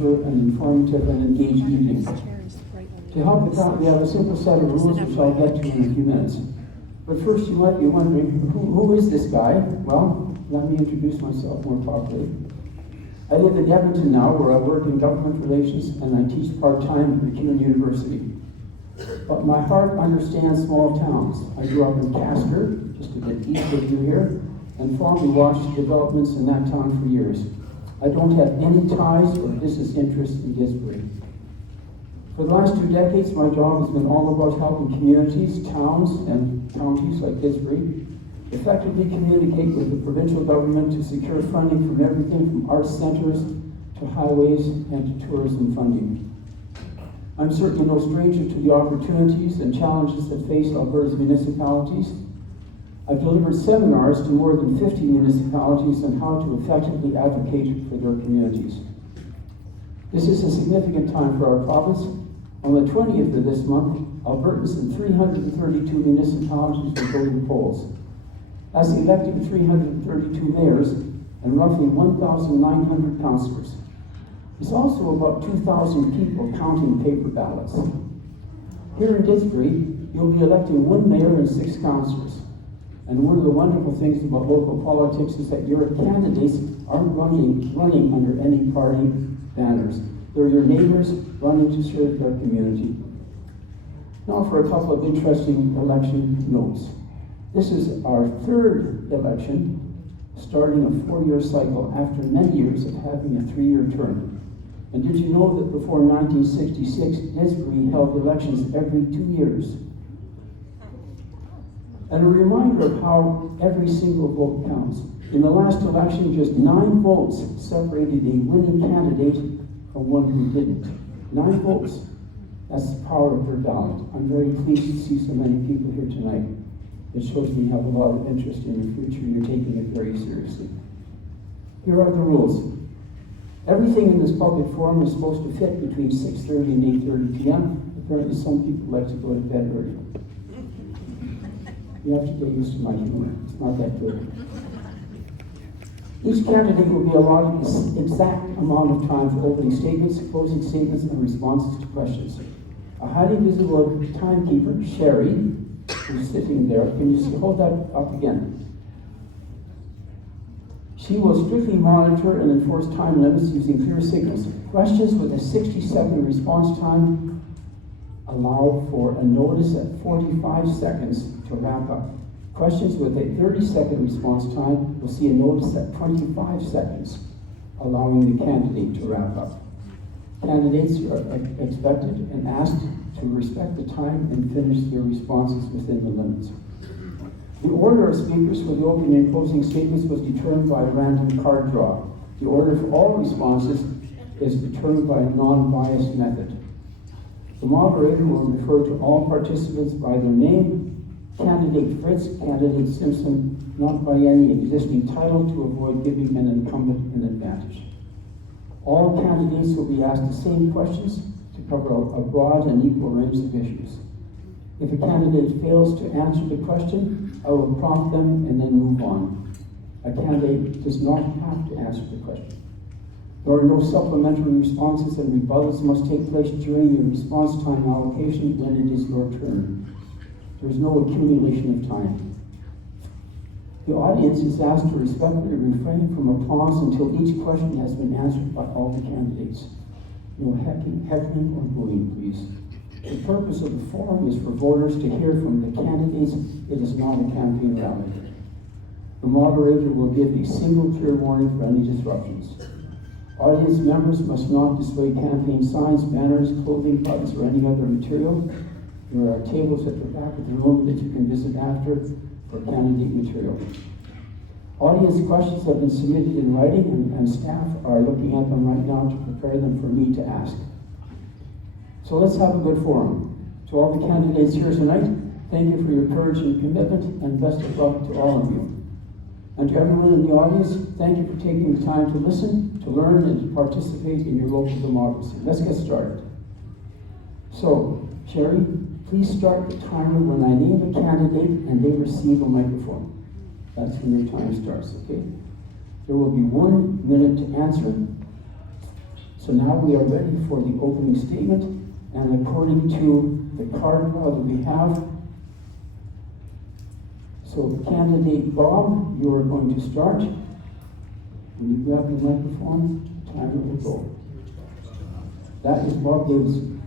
and informative and engaged meeting. To help with that, we have a simple set of rules which I'll get to in a few minutes. But first, you might be wondering, who is this guy? Well, let me introduce myself more properly. I live in Edmonton now, where I work in government relations, and I teach part-time at McEwen University. But my heart understands small towns. I grew up in Castor, just a bit east of you here, and fondly watched developments in that town for years. I don't have any ties or business interests in Didsbury. For the last 2 decades, my job has been all about helping communities, towns, and counties like Didsbury effectively communicate with the provincial government to secure funding from everything from arts centres to highways and to tourism funding. I'm certainly no stranger to the opportunities and challenges that face Alberta's municipalities. I've delivered seminars to more than 50 municipalities on how to effectively advocate for their communities. This is a significant time for our province. On the 20th of this month, Albertans in 332 municipalities will go to the polls. That's electing 332 mayors and roughly 1,900 councillors. It's also about 2,000 people counting paper ballots. Here in Didsbury, you'll be electing 1 mayor and 6 councillors. And one of the wonderful things about local politics is that your candidates aren't running under any party banners. They're your neighbors running to serve their community. Now for a couple of interesting election notes. This is our 3rd election, starting a 4-year cycle after many years of having a 3-year term. And did you know that before 1966, Didsbury held elections every 2 years? And a reminder of how every single vote counts. In the last election, just 9 votes separated a winning candidate from one who didn't. 9 votes. That's the power of your ballot. I'm very pleased to see so many people here tonight. It shows me you have a lot of interest in your future and you're taking it very seriously. Here are the rules. Everything in this public forum is supposed to fit between 6:30 and 8:30 p.m. Apparently some people like to go to bed early. You have to get used to my humor. It's not that good. Each candidate will be allotted an exact amount of time for opening statements, closing statements, and responses to questions. A highly visible timekeeper, Sherry, who's sitting there, can you see, hold that up again? She will strictly monitor and enforce time limits using clear signals. Questions with a 60-second response time allow for a notice at 45 seconds to wrap up. Questions with a 30-second response time will see a notice at 25 seconds, allowing the candidate to wrap up. Candidates are expected and asked to respect the time and finish their responses within the limits. The order of speakers for the opening and closing statements was determined by a random card draw. The order for all responses is determined by a non-biased method. The moderator will refer to all participants by their name, candidate Fritz, candidate Simpson, not by any existing title to avoid giving an incumbent an advantage. All candidates will be asked the same questions to cover a broad and equal range of issues. If a candidate fails to answer the question, I will prompt them and then move on. A candidate does not have to answer the question. There are no supplementary responses, and rebuttals must take place during your response time allocation when it is your turn. There is no accumulation of time. The audience is asked to respectfully refrain from applause until each question has been answered by all the candidates. No heckling or booing, please. The purpose of the forum is for voters to hear from the candidates. It is not a campaign rally. The moderator will give a single clear warning for any disruptions. Audience members must not display campaign signs, banners, clothing, buttons, or any other material. There are tables at the back of the room that you can visit after for candidate material. Audience questions have been submitted in writing, and staff are looking at them right now to prepare them for me to ask. So let's have a good forum. To all the candidates here tonight, thank you for your courage and commitment, and best of luck to all of you. And to everyone in the audience, thank you for taking the time to listen, to learn, and to participate in your local democracy. Let's get started. So, Sherry, please start the timer when I name a candidate and they receive a microphone. That's when your time starts, okay? There will be 1 minute to answer. So So now we are ready for the opening statement, and according to the card that we have, so candidate Bob, you are going to start. When you grab the microphone, time will go. That is Bob Davidson.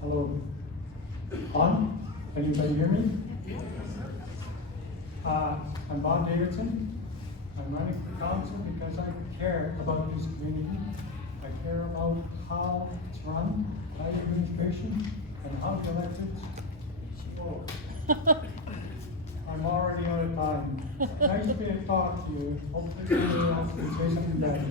Hello. On? Can anybody hear me? I'm Bob Davidson. I'm running for council because I care about this community. I care about how it's run by the administration and how the elections go. I'm already out of time. Nice to talk to you. Hopefully somebody else can say something better.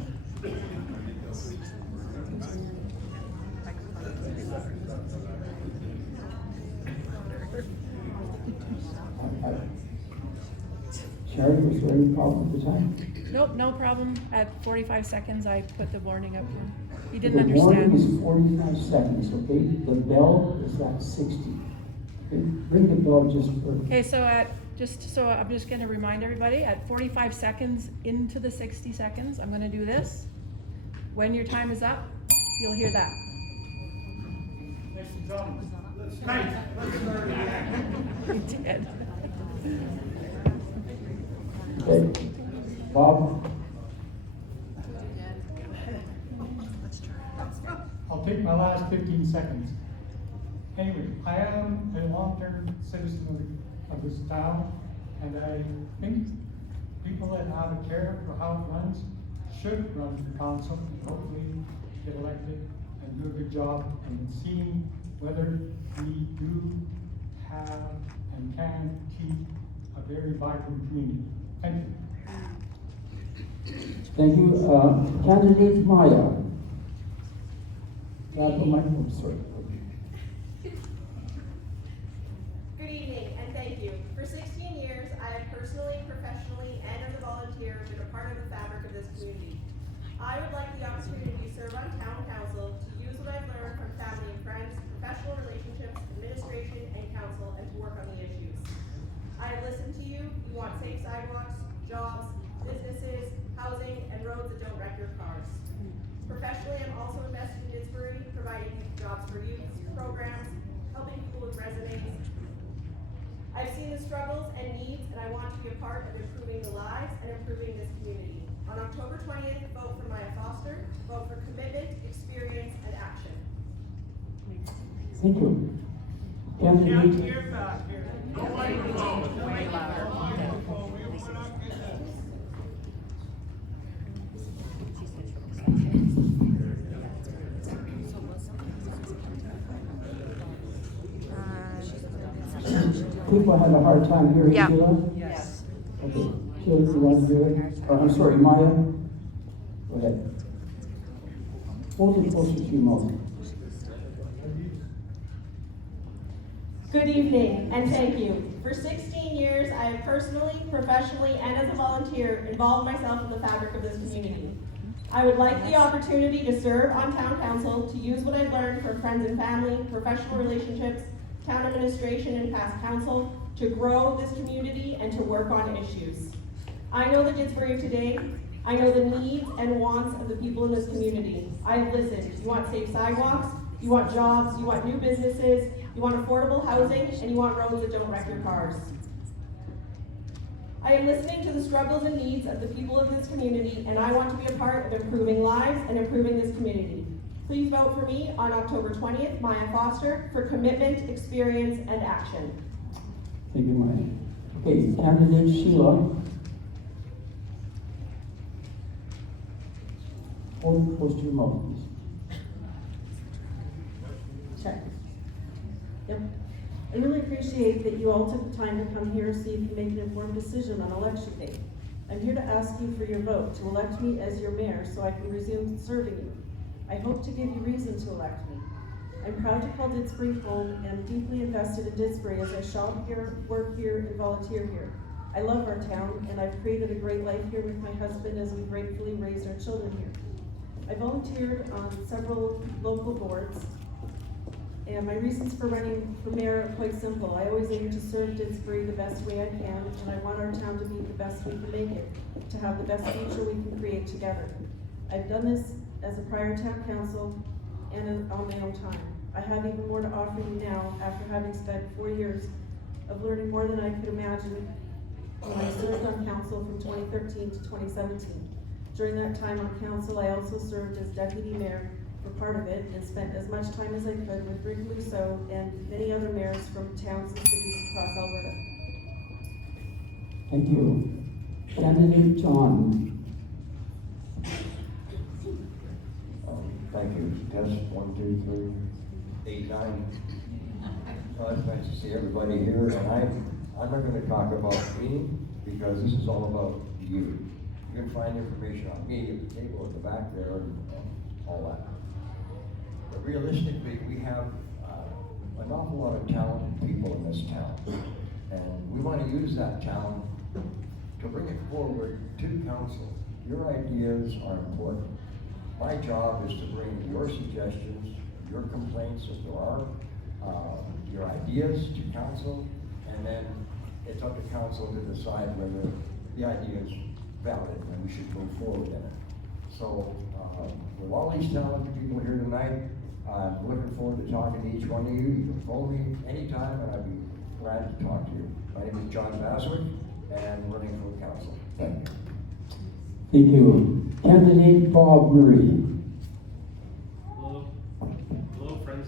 Sherry, was there any problem with the time? Nope, no problem. At 45 seconds, I put the warning up here. He didn't The warning understand. is 45 seconds, okay? The bell is at 60. Okay, ring the bell just for. Okay, so I'm just gonna remind everybody, at 45 seconds into the 60 seconds, I'm gonna do this. When your time is up, you'll hear that. Ladies and gentlemen, let's start again. You did. Okay. Bob? I'll take my last 15 seconds. Anyway, I am a long-term citizen of this town, and I think people that have a care for how it runs should run for council, and hopefully get elected and do a good job in seeing whether we do have and can keep a very vibrant community. Thank you. Thank you. Candidate Maya. Grab the microphone, sorry. Good evening, and thank you. For 16 years, I have personally, professionally, and as a volunteer been a part of the fabric of this community. I would like the opportunity to serve on town council, to use what I've learned from family and friends, professional relationships, administration, and council, and to work on the issues. I have listened to you. You want safe sidewalks, jobs, businesses, housing, and roads that don't wreck your cars. Professionally, I'm also invested in Didsbury, providing jobs for youth, programs, helping people with resumes. I've seen the struggles and needs, and I want to be a part of improving the lives and improving this community. On October 20th, vote for Maya Foster, vote for commitment, experience, and action. Thank you. Candidate. People have a hard time hearing Yeah. Sheila? Yes. Okay, Sheila, you want to do it? Or, I'm sorry, Maya? Go ahead. Hold it closer to your mouth. Good evening, and thank you. For 16 years, I have personally, professionally, and as a volunteer involved myself in the fabric of this community. I would like the opportunity to serve on town council, to use what I've learned from friends and family, professional relationships, town administration, and past council, to grow this community and to work on issues. I know the Didsbury of today. I know the needs and wants of the people in this community. I have listened. You want safe sidewalks, you want jobs, you want new businesses, you want affordable housing, and you want roads that don't wreck your cars. I am listening to the struggles and needs of the people of this community, and I want to be a part of improving lives and improving this community. Please vote for me on October 20th, Maya Foster, for commitment, experience, and action. Thank you, Maya. Okay, candidate Sheila. Hold it close to your mouth, please. Check. Yep. I really appreciate that you all took the time to come here so you can make an informed decision on election day. I'm here to ask you for your vote to elect me as your mayor so I can resume serving you. I hope to give you reason to elect me. I'm proud to call Didsbury home and am deeply invested in Didsbury as I shop here, work here, and volunteer here. I love our town, and I've created a great life here with my husband as we gratefully raised our children here. I volunteered on several local boards. And my reasons for running for mayor are quite simple. I always aim to serve Didsbury the best way I can, and I want our town to be the best we can make it, to have the best future we can create together. I've done this as a prior town council and on my own time. I have even more to offer you now after having spent 4 years of learning more than I could imagine when I served on council from 2013 to 2017. During that time on council, I also served as deputy mayor for part of it and spent as much time as I could with Rick Lusso and many other mayors from towns and cities across Alberta. Thank you. Candidate John. Thank you. Test 1, 2, 3, 8, 9. It's nice to see everybody here, and I'm not going to talk about me because this is all about you. You can find information on me at the table at the back there and all that. But realistically, we have an awful lot of talented people in this town, and we want to use that talent to bring it forward to council. Your ideas are important. My job is to bring your suggestions, your complaints if there are, your ideas to council, and then it's up to council to decide whether the idea is valid and we should move forward in it. So, with all these talented people here tonight, I'm looking forward to talking to each one of you. You can phone me anytime and I'd be glad to talk to you. My name is John Baswick and running for council. Thank you. Thank you. Candidate Bob Murray. Hello. Hello, friends.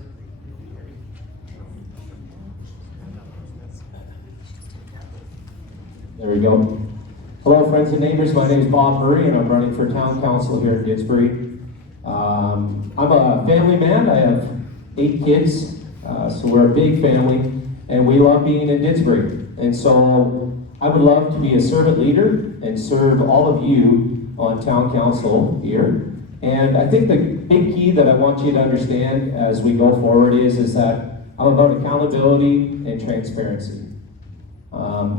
There we go. Hello, friends and neighbors. My name is Bob Murray, and I'm running for town council here in Didsbury. I'm a family man. I have 8 kids, so we're a big family, and we love being in Didsbury. And so I would love to be a servant leader and serve all of you on town council here. And I think the big key that I want you to understand as we go forward is that I'm about accountability and transparency.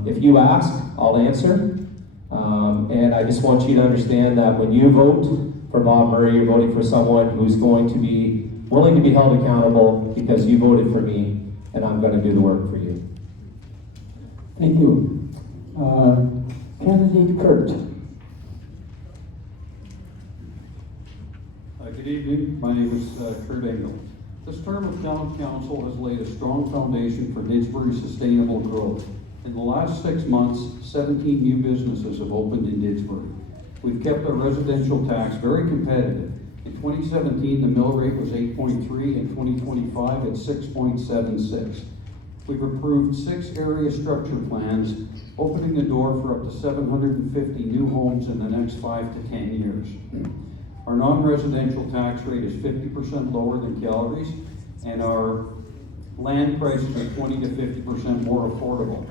If you ask, I'll answer. And I just want you to understand that when you vote for Bob Murray, you're voting for someone who's going to be willing to be held accountable because you voted for me, and I'm going to do the work for you. Thank you. Candidate Kurt. Good evening. My name is Kurt Engel. This term of town council has laid a strong foundation for Didsbury's sustainable growth. In the last 6 months, 17 new businesses have opened in Didsbury. We've kept our residential tax very competitive. In 2017, the mill rate was 8.3. In 2025, it's 6.76. We've approved 6 area structure plans, opening the door for up to 750 new homes in the next 5 to 10 years. Our non-residential tax rate is 50% lower than Calgary's, and our land prices are 20 to 50% more affordable.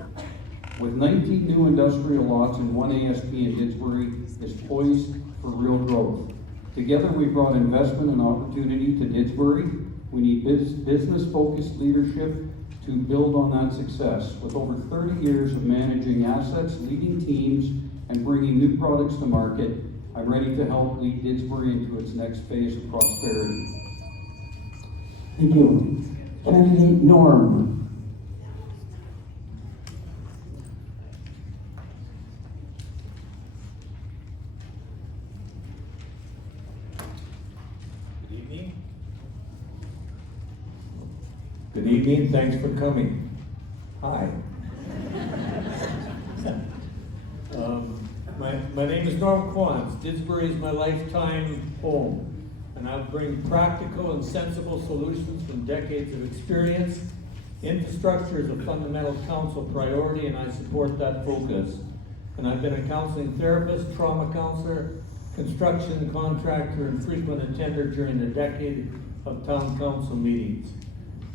With 19 new industrial lots and 1 ASP in Didsbury is poised for real growth. Together we've brought investment and opportunity to Didsbury. We need business-focused leadership to build on that success. With over 30 years of managing assets, leading teams, and bringing new products to market, I'm ready to help lead Didsbury into its next phase of prosperity. Thank you. Candidate Norm. Good evening. Good evening. Thanks for coming. Hi. My name is Norm Quantz. Didsbury is my lifetime home, and I bring practical and sensible solutions from decades of experience. Infrastructure is a fundamental council priority, and I support that focus. And I've been a counseling therapist, trauma counselor, construction contractor, and frequent attender during a decade of town council meetings.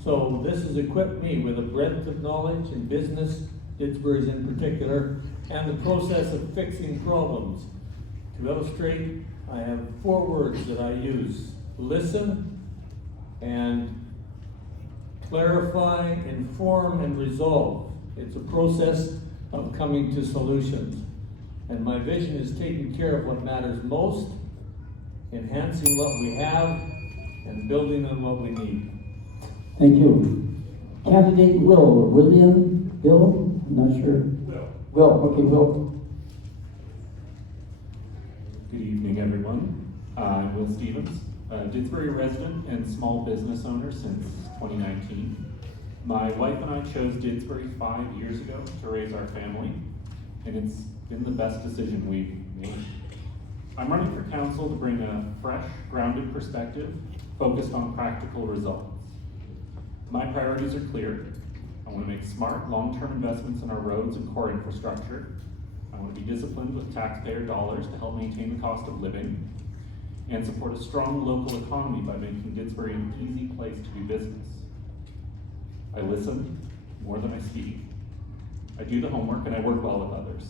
So this has equipped me with a breadth of knowledge in business, Didsbury's in particular, and the process of fixing problems. To illustrate, I have 4 words that I use: listen and clarify, inform, and resolve. It's a process of coming to solutions. And my vision is taking care of what matters most, enhancing what we have, and building on what we need. Thank you. Candidate Bill, I'm not sure. Will, okay, Will. Good evening, everyone. I'm Will Stevens, a Didsbury resident and small business owner since 2019. My wife and I chose Didsbury 5 years ago to raise our family, and it's been the best decision we've made. I'm running for council to bring a fresh, grounded perspective focused on practical results. My priorities are clear. I want to make smart, long-term investments in our roads and core infrastructure. I want to be disciplined with taxpayer dollars to help maintain the cost of living and support a strong local economy by making Didsbury an easy place to do business. I listen more than I speak. I do the homework and I work well with others.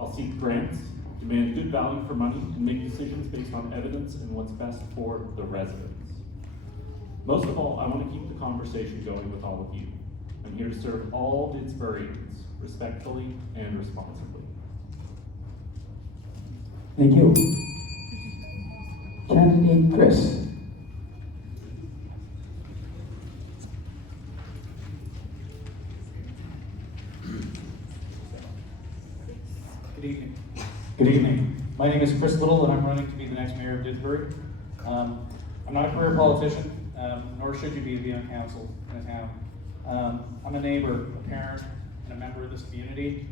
I'll seek grants, demand good value for money, and make decisions based on evidence and what's best for the residents. Most of all, I want to keep the conversation going with all of you. I'm here to serve all Didsburyans respectfully and responsibly. Thank you. Candidate Chris. Good evening. Good evening. My name is Chris Little, and I'm running to be the next mayor of Didsbury. I'm not a career politician, nor should you be to be on council in a town. I'm a neighbor, a parent, and a member of this community.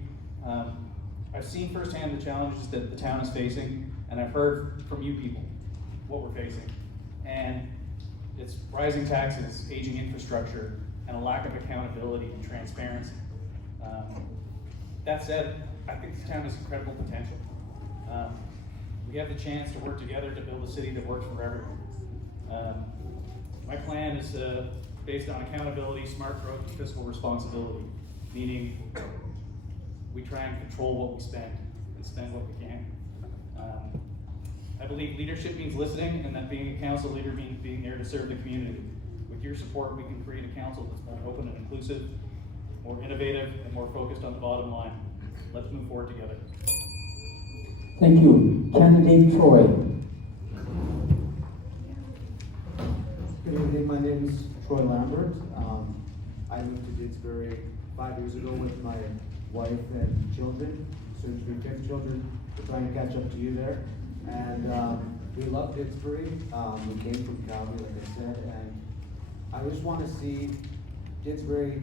I've seen firsthand the challenges that the town is facing, and I've heard from you people what we're facing. And it's rising taxes, aging infrastructure, and a lack of accountability and transparency. That said, I think this town has incredible potential. We have the chance to work together to build a city that works for everyone. My plan is based on accountability, smart growth, and fiscal responsibility, meaning we try and control what we spend and spend what we can. I believe leadership means listening, and that being a council leader means being there to serve the community. With your support, we can create a council that's more open and inclusive, more innovative, and more focused on the bottom line. Let's move forward together. Thank you. Candidate Troy. Good evening, my name is Troy Lambert. I moved to Didsbury 5 years ago with my wife and children, soon to be 5 children. We're trying to catch up to you there. And we love Didsbury. We came from Calgary, like I said, and I just want to see Didsbury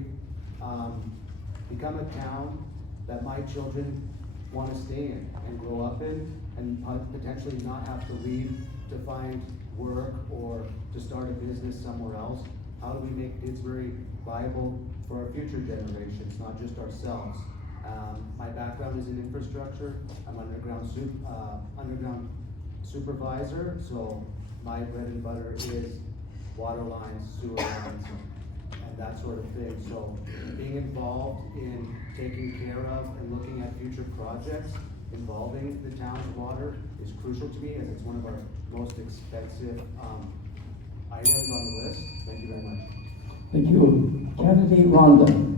become a town that my children want to stay in and grow up in, and potentially not have to leave to find work or to start a business somewhere else. How do we make Didsbury viable for our future generations, not just ourselves? My background is in infrastructure. I'm underground supervisor, so my bread and butter is water lines, sewer lines, and that sort of thing. So being involved in taking care of and looking at future projects involving the town's water is crucial to me, as it's one of our most expensive items on the list. Thank you very much. Thank you. Candidate Rhonda.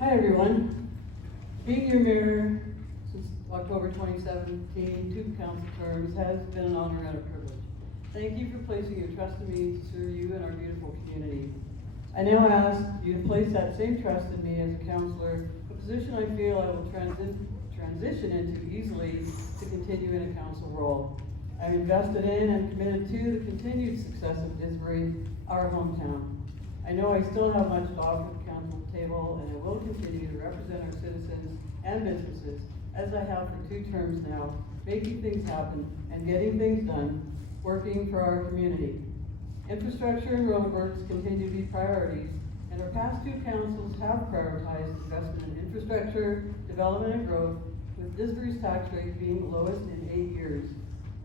Hi everyone. Being your mayor since October 2017, 2 council terms, has been an honor and a privilege. Thank you for placing your trust in me to serve you and our beautiful community. I now ask you to place that same trust in me as a councillor, a position I feel I will transition into easily to continue in a council role. I'm invested in and committed to the continued success of Didsbury, our hometown. I know I still have much to offer the council table, and I will continue to represent our citizens and businesses, as I have for 2 terms now, making things happen and getting things done, working for our community. Infrastructure and roadworks continue to be priorities, and our past 2 councils have prioritized investment in infrastructure, development and growth, with Didsbury's tax rate being the lowest in 8 years.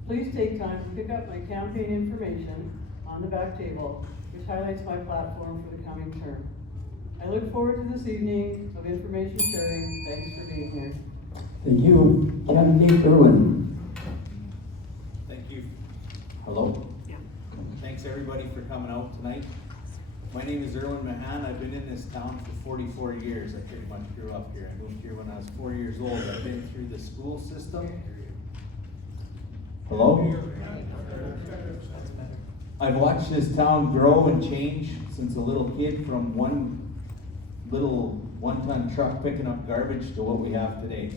Please take time to pick up my campaign information on the back table, which highlights my platform for the coming term. I look forward to this evening of information sharing. Thanks for being here. Thank you. Candidate Irwin. Thank you. Hello. Thanks everybody for coming out tonight. My name is Erwin Mahan. I've been in this town for 44 years. I pretty much grew up here. I moved here when I was 4 years old. I've been through the school system. Hello? I've watched this town grow and change since a little kid, from one little one-ton truck picking up garbage to what we have today.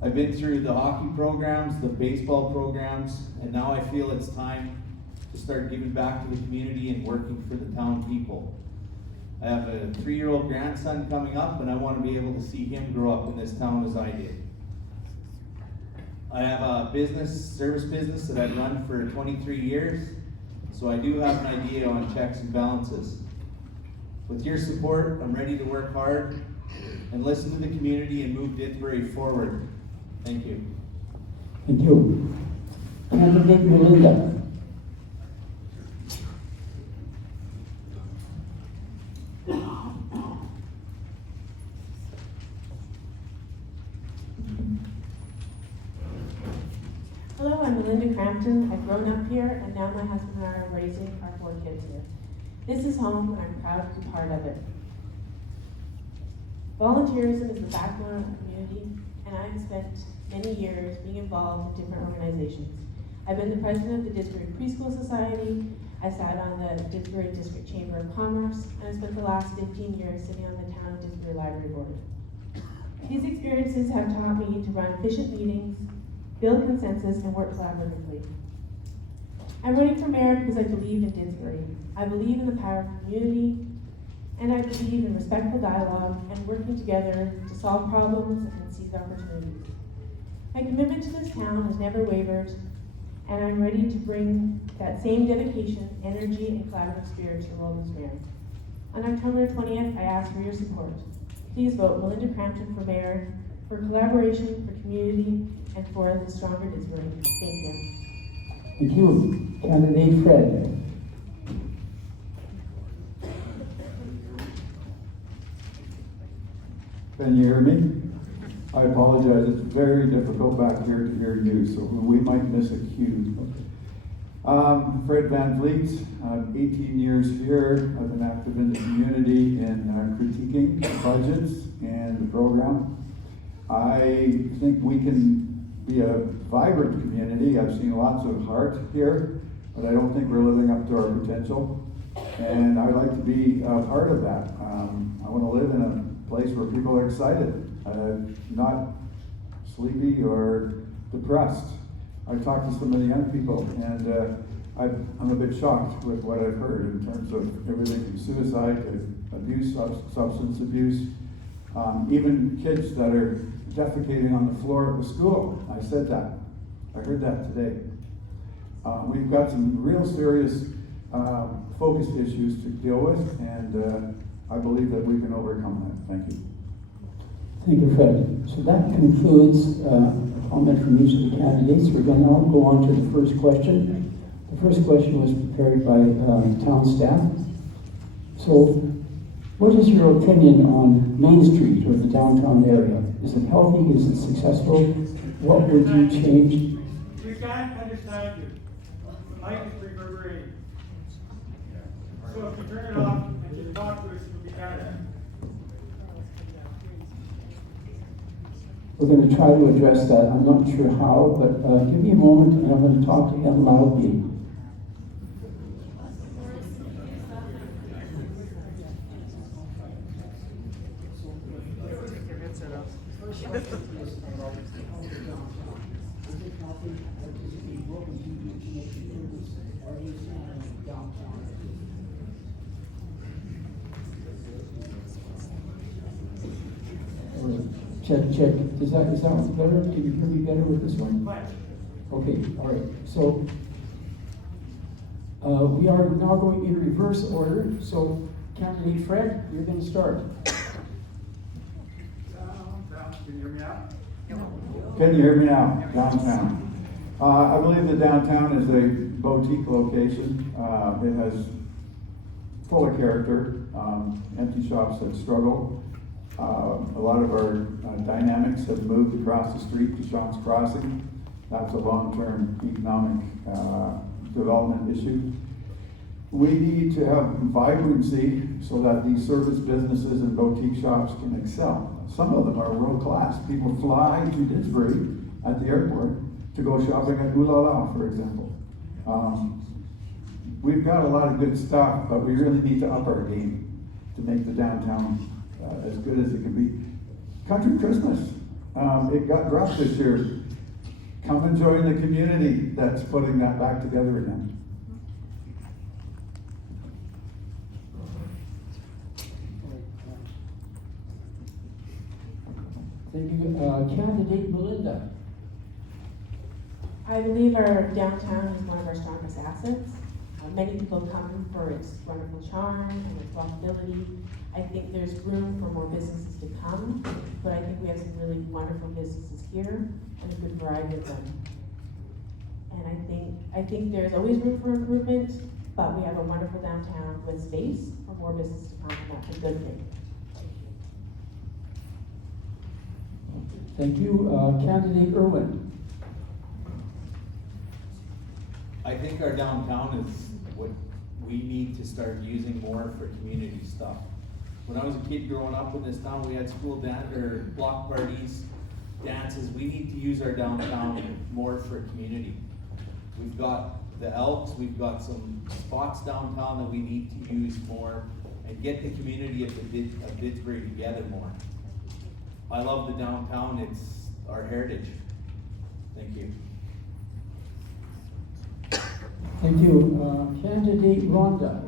I've been through the hockey programs, the baseball programs, and now I feel it's time to start giving back to the community and working for the town people. I have a 3-year-old grandson coming up, and I want to be able to see him grow up in this town as I did. I have a service business that I've run for 23 years, so I do have an idea on checks and balances. With your support, I'm ready to work hard and listen to the community and move Didsbury forward. Thank you. Thank you. Candidate Melinda. Hello, I'm Melinda Crampton. I've grown up here, and now my husband and I are raising our 4 kids here. This is home, and I'm proud to be part of it. Volunteerism is the backbone of the community, and I've spent many years being involved in different organizations. I've been the president of the Didsbury Preschool Society. I sat on the Didsbury District Chamber of Commerce, and I spent the last 15 years sitting on the Town of Didsbury Library Board. These experiences have taught me to run efficient meetings, build consensus, and work collaboratively. I'm running for mayor because I believe in Didsbury. I believe in the power of community, and I believe in respectful dialogue and working together to solve problems and seize opportunities. My commitment to this town has never wavered, and I'm ready to bring that same dedication, energy, and collaborative spirit to the role as mayor. On October 20th, I ask for your support. Please vote Melinda Crampton for mayor, for collaboration, for community, and for the stronger Didsbury. Thank you. Thank you. Candidate Fred. Can you hear me? I apologize, it's very difficult back here to hear you, so we might miss a cue. Fred Van Vliet, I'm 18 years here. I've been active in the community in critiquing the budgets and the program. I think we can be a vibrant community. I've seen lots of heart here, but I don't think we're living up to our potential. And I'd like to be a part of that. I want to live in a place where people are excited, not sleepy or depressed. I talked to some of the young people, and I'm a bit shocked with what I've heard in terms of everything from suicide to abuse, substance abuse, even kids that are defecating on the floor of the school. I said that. I heard that today. We've got some real serious focus issues to deal with, and I believe that we can overcome that. Thank you. Thank you, Fred. So that concludes a comment from each of the candidates. We're going to now go on to the first question. The first question was prepared by town staff. So, what is your opinion on Main Street or the downtown area? Is it healthy? Is it successful? What would you change? We can't understand you. The mic is reverberating. So if you turn it off and you talk to us, we can. We're going to try to address that. I'm not sure how, but give me a moment and I'm going to talk to him loudly. Check. Is that better? Can you hear me better with this one? Okay, all right. So we are now going in reverse order. So candidate Fred, you're going to start. Can you hear me out? Can you hear me now? Downtown. I believe the downtown is a boutique location. It has full of character, empty shops that struggle. A lot of our dynamics have moved across the street to Shaw's Crossing. That's a long-term economic development issue. We need to have vibrancy so that these service businesses and boutique shops can excel. Some of them are world class. People fly to Didsbury at the airport to go shopping at Ooh La La, for example. We've got a lot of good stuff, but we really need to up our game to make the downtown as good as it can be. Country Christmas, it got rough this year. Come and join the community that's putting that back together again. Thank you. Candidate Melinda. I believe our downtown is one of our strongest assets. Many people come for its wonderful charm and its walkability. I think there's room for more businesses to come, but I think we have some really wonderful businesses here and a good variety of them. And I think there's always room for improvement, but we have a wonderful downtown with space for more businesses to come, and that's a good thing. Thank you. Candidate Irwin. I think our downtown is what we need to start using more for community stuff. When I was a kid growing up in this town, we had school dance or block parties, dances. We need to use our downtown more for community. We've got the Elks, we've got some spots downtown that we need to use more and get the community of Didsbury together more. I love the downtown, it's our heritage. Thank you. Thank you. Candidate Rhonda.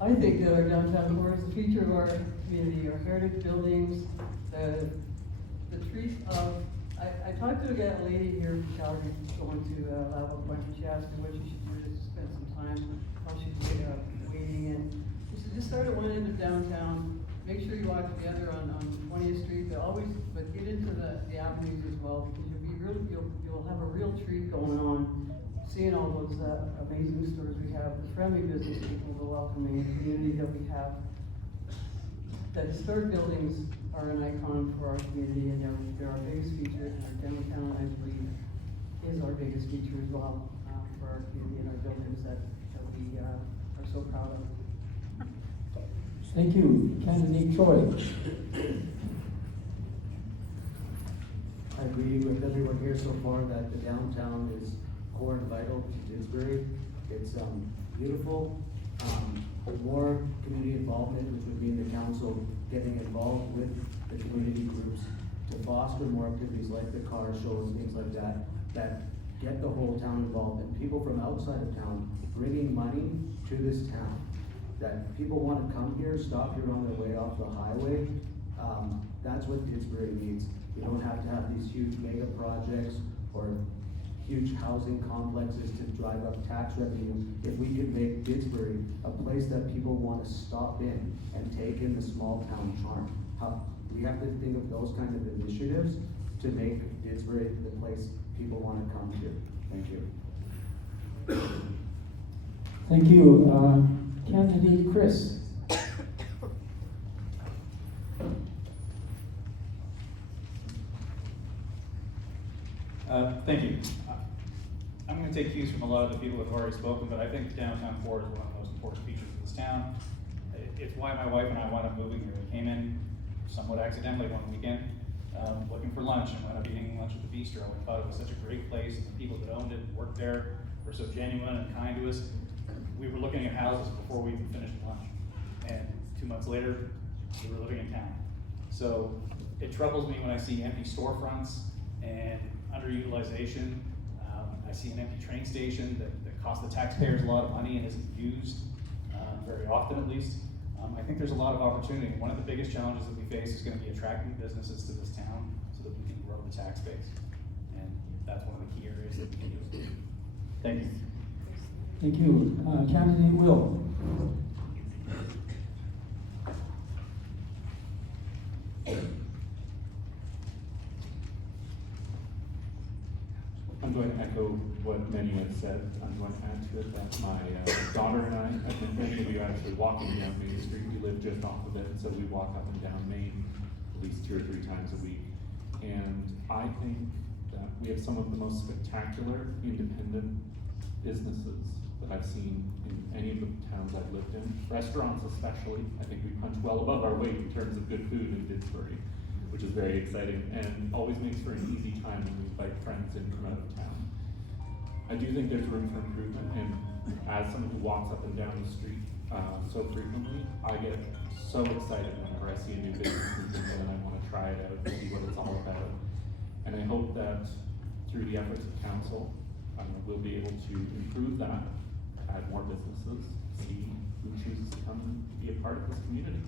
I think that our downtown core is a feature of our community, our heritage buildings, the trees of, I talked to a lady here from Calgary going to Lava Point, and she asked me what she should do to spend some time while she's waiting, and she said, just start at one end of downtown, make sure you walk together on 20th Street, but get into the avenues as well, because you'll have a real treat going on, seeing all those amazing stores we have, the friendly business people, the welcoming community that we have. The historic buildings are an icon for our community, and they're our biggest feature. Our downtown, I believe, is our biggest feature as well for our community and our buildings that we are so proud of. Thank you. Candidate Troy. I agree with everyone here so far that the downtown is core and vital to Didsbury. It's beautiful. More community involvement, which would mean the council getting involved with the community groups to foster more activities like the car shows, things like that, that get the whole town involved, and people from outside of town bringing money to this town. That people want to come here, stop here on their way off the highway. That's what Didsbury needs. We don't have to have these huge mega projects or huge housing complexes to drive up tax revenue. If we could make Didsbury a place that people want to stop in and take in the small town charm. We have to think of those kind of initiatives to make Didsbury the place people want to come to. Thank you. Thank you. Candidate Chris. Thank you. I'm going to take cues from a lot of the people who have already spoken, but I think downtown core is one of the most important features of this town. It's why my wife and I wound up moving here. We came in somewhat accidentally one weekend, looking for lunch, and wound up eating lunch at the bistro. We thought it was such a great place, and the people that owned it and worked there were so genuine and kind to us. We were looking at houses before we even finished lunch, and 2 months later, we were living in town. So it troubles me when I see empty storefronts and underutilization. I see an empty train station that costs the taxpayers a lot of money and isn't used very often, at least. I think there's a lot of opportunity. One of the biggest challenges that we face is going to be attracting businesses to this town so that we can grow the tax base. And that's one of the key areas that we can use. Thank you. Thank you. Candidate Will. I'm going to echo what many have said. I'm going to add to it that my daughter and I have been thinking of actually walking down Main Street. We live just off of it, so we walk up and down Main at least 2 or 3 times a week. And I think that we have some of the most spectacular independent businesses that I've seen in any of the towns I've lived in, restaurants especially. I think we punch well above our weight in terms of good food in Didsbury, which is very exciting and always makes for an easy time when we invite friends in from out of town. I do think there's room for improvement, and as someone who walks up and down the street so frequently, I get so excited whenever I see a new business moving in and I want to try it out and see what it's all about. And I hope that through the efforts of council, we'll be able to improve that, add more businesses, see who chooses to come and be a part of this community.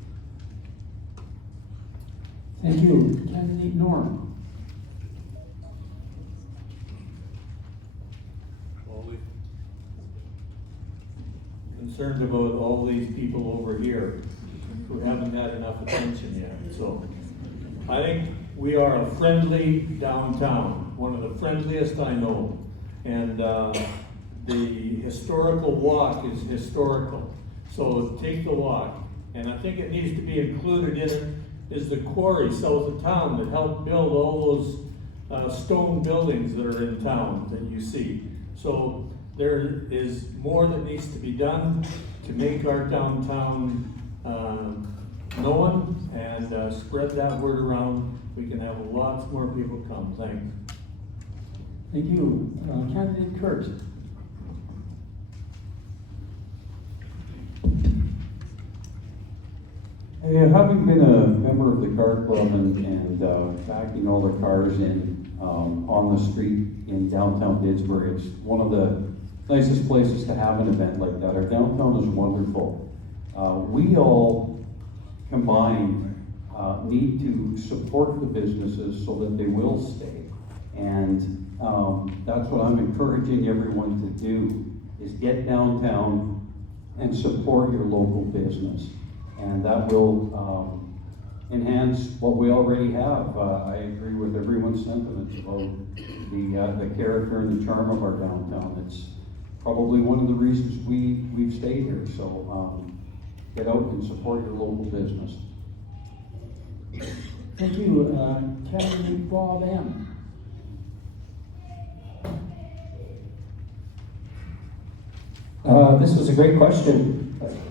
Thank you. Candidate Norm. Concerned about all these people over here who haven't had enough attention yet. So I think we are a friendly downtown, one of the friendliest I know. And the historical walk is historical. So take the walk. And I think it needs to be included in it is the quarry south of town that helped build all those stone buildings that are in town that you see. So there is more that needs to be done to make our downtown known and spread that word around. We can have lots more people come. Thanks. Thank you. Candidate Kurt. Hey, having been a member of the car club and backing all the cars in on the street in downtown Didsbury, it's one of the nicest places to have an event like that. Our downtown is wonderful. We all combined need to support the businesses so that they will stay. And that's what I'm encouraging everyone to do, is get downtown and support your local business. And that will enhance what we already have. I agree with everyone's sentiments about the character and the charm of our downtown. It's probably one of the reasons we've stayed here. So get out and support your local business. Thank you. Candidate Bob M. This was a great question.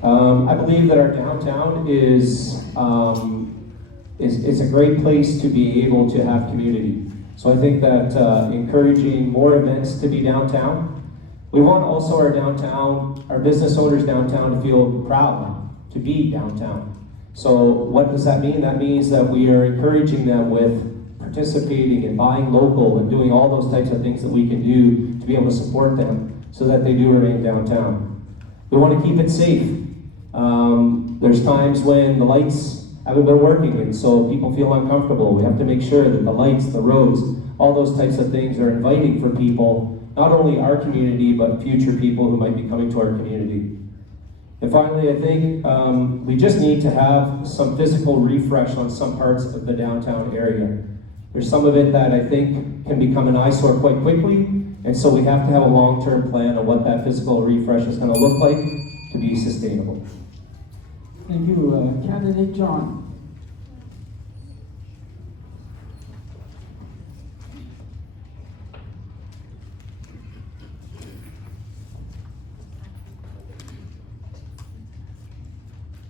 I believe that our downtown is a great place to be able to have community. So I think that encouraging more events to be downtown. We want also our downtown, our business owners downtown to feel proud to be downtown. So what does that mean? That means that we are encouraging them with participating and buying local and doing all those types of things that we can do to be able to support them so that they do remain downtown. We want to keep it safe. There's times when the lights haven't been working and so people feel uncomfortable. We have to make sure that the lights, the roads, all those types of things are inviting for people, not only our community, but future people who might be coming to our community. And finally, I think we just need to have some physical refresh on some parts of the downtown area. There's some of it that I think can become an eyesore quite quickly, and so we have to have a long-term plan on what that physical refresh is going to look like to be sustainable. Thank you. Candidate John.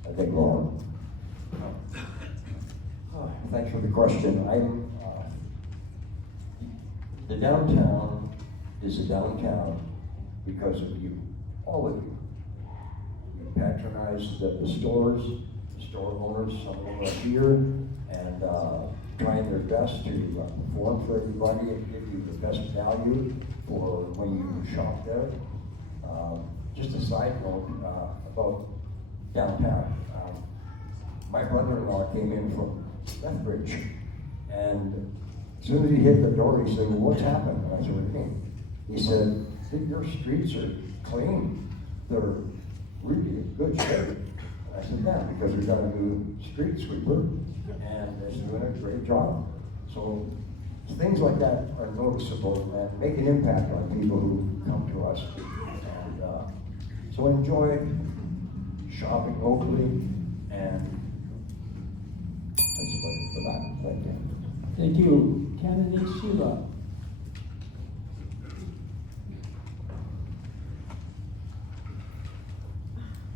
I think Lauren. Thanks for the question. The downtown is a downtown because of you, all of you. You patronize the stores, the store owners, some of them are here, and trying their best to perform for everybody and give you the best value for when you shop there. Just a side note about downtown. My brother-in-law came in from Lethbridge, and as soon as he hit the door, he said, "Well, what's happened?" And I said, "What do you mean?" He said, "Your streets are clean. They're really in good shape." And I said, "Yeah, because we've got a new street sweeper, and he's doing a great job." So things like that are noticeable and make an impact on people who come to us. And so enjoy shopping locally, and that's about it for that. Thank you. Thank you. Candidate Sheila.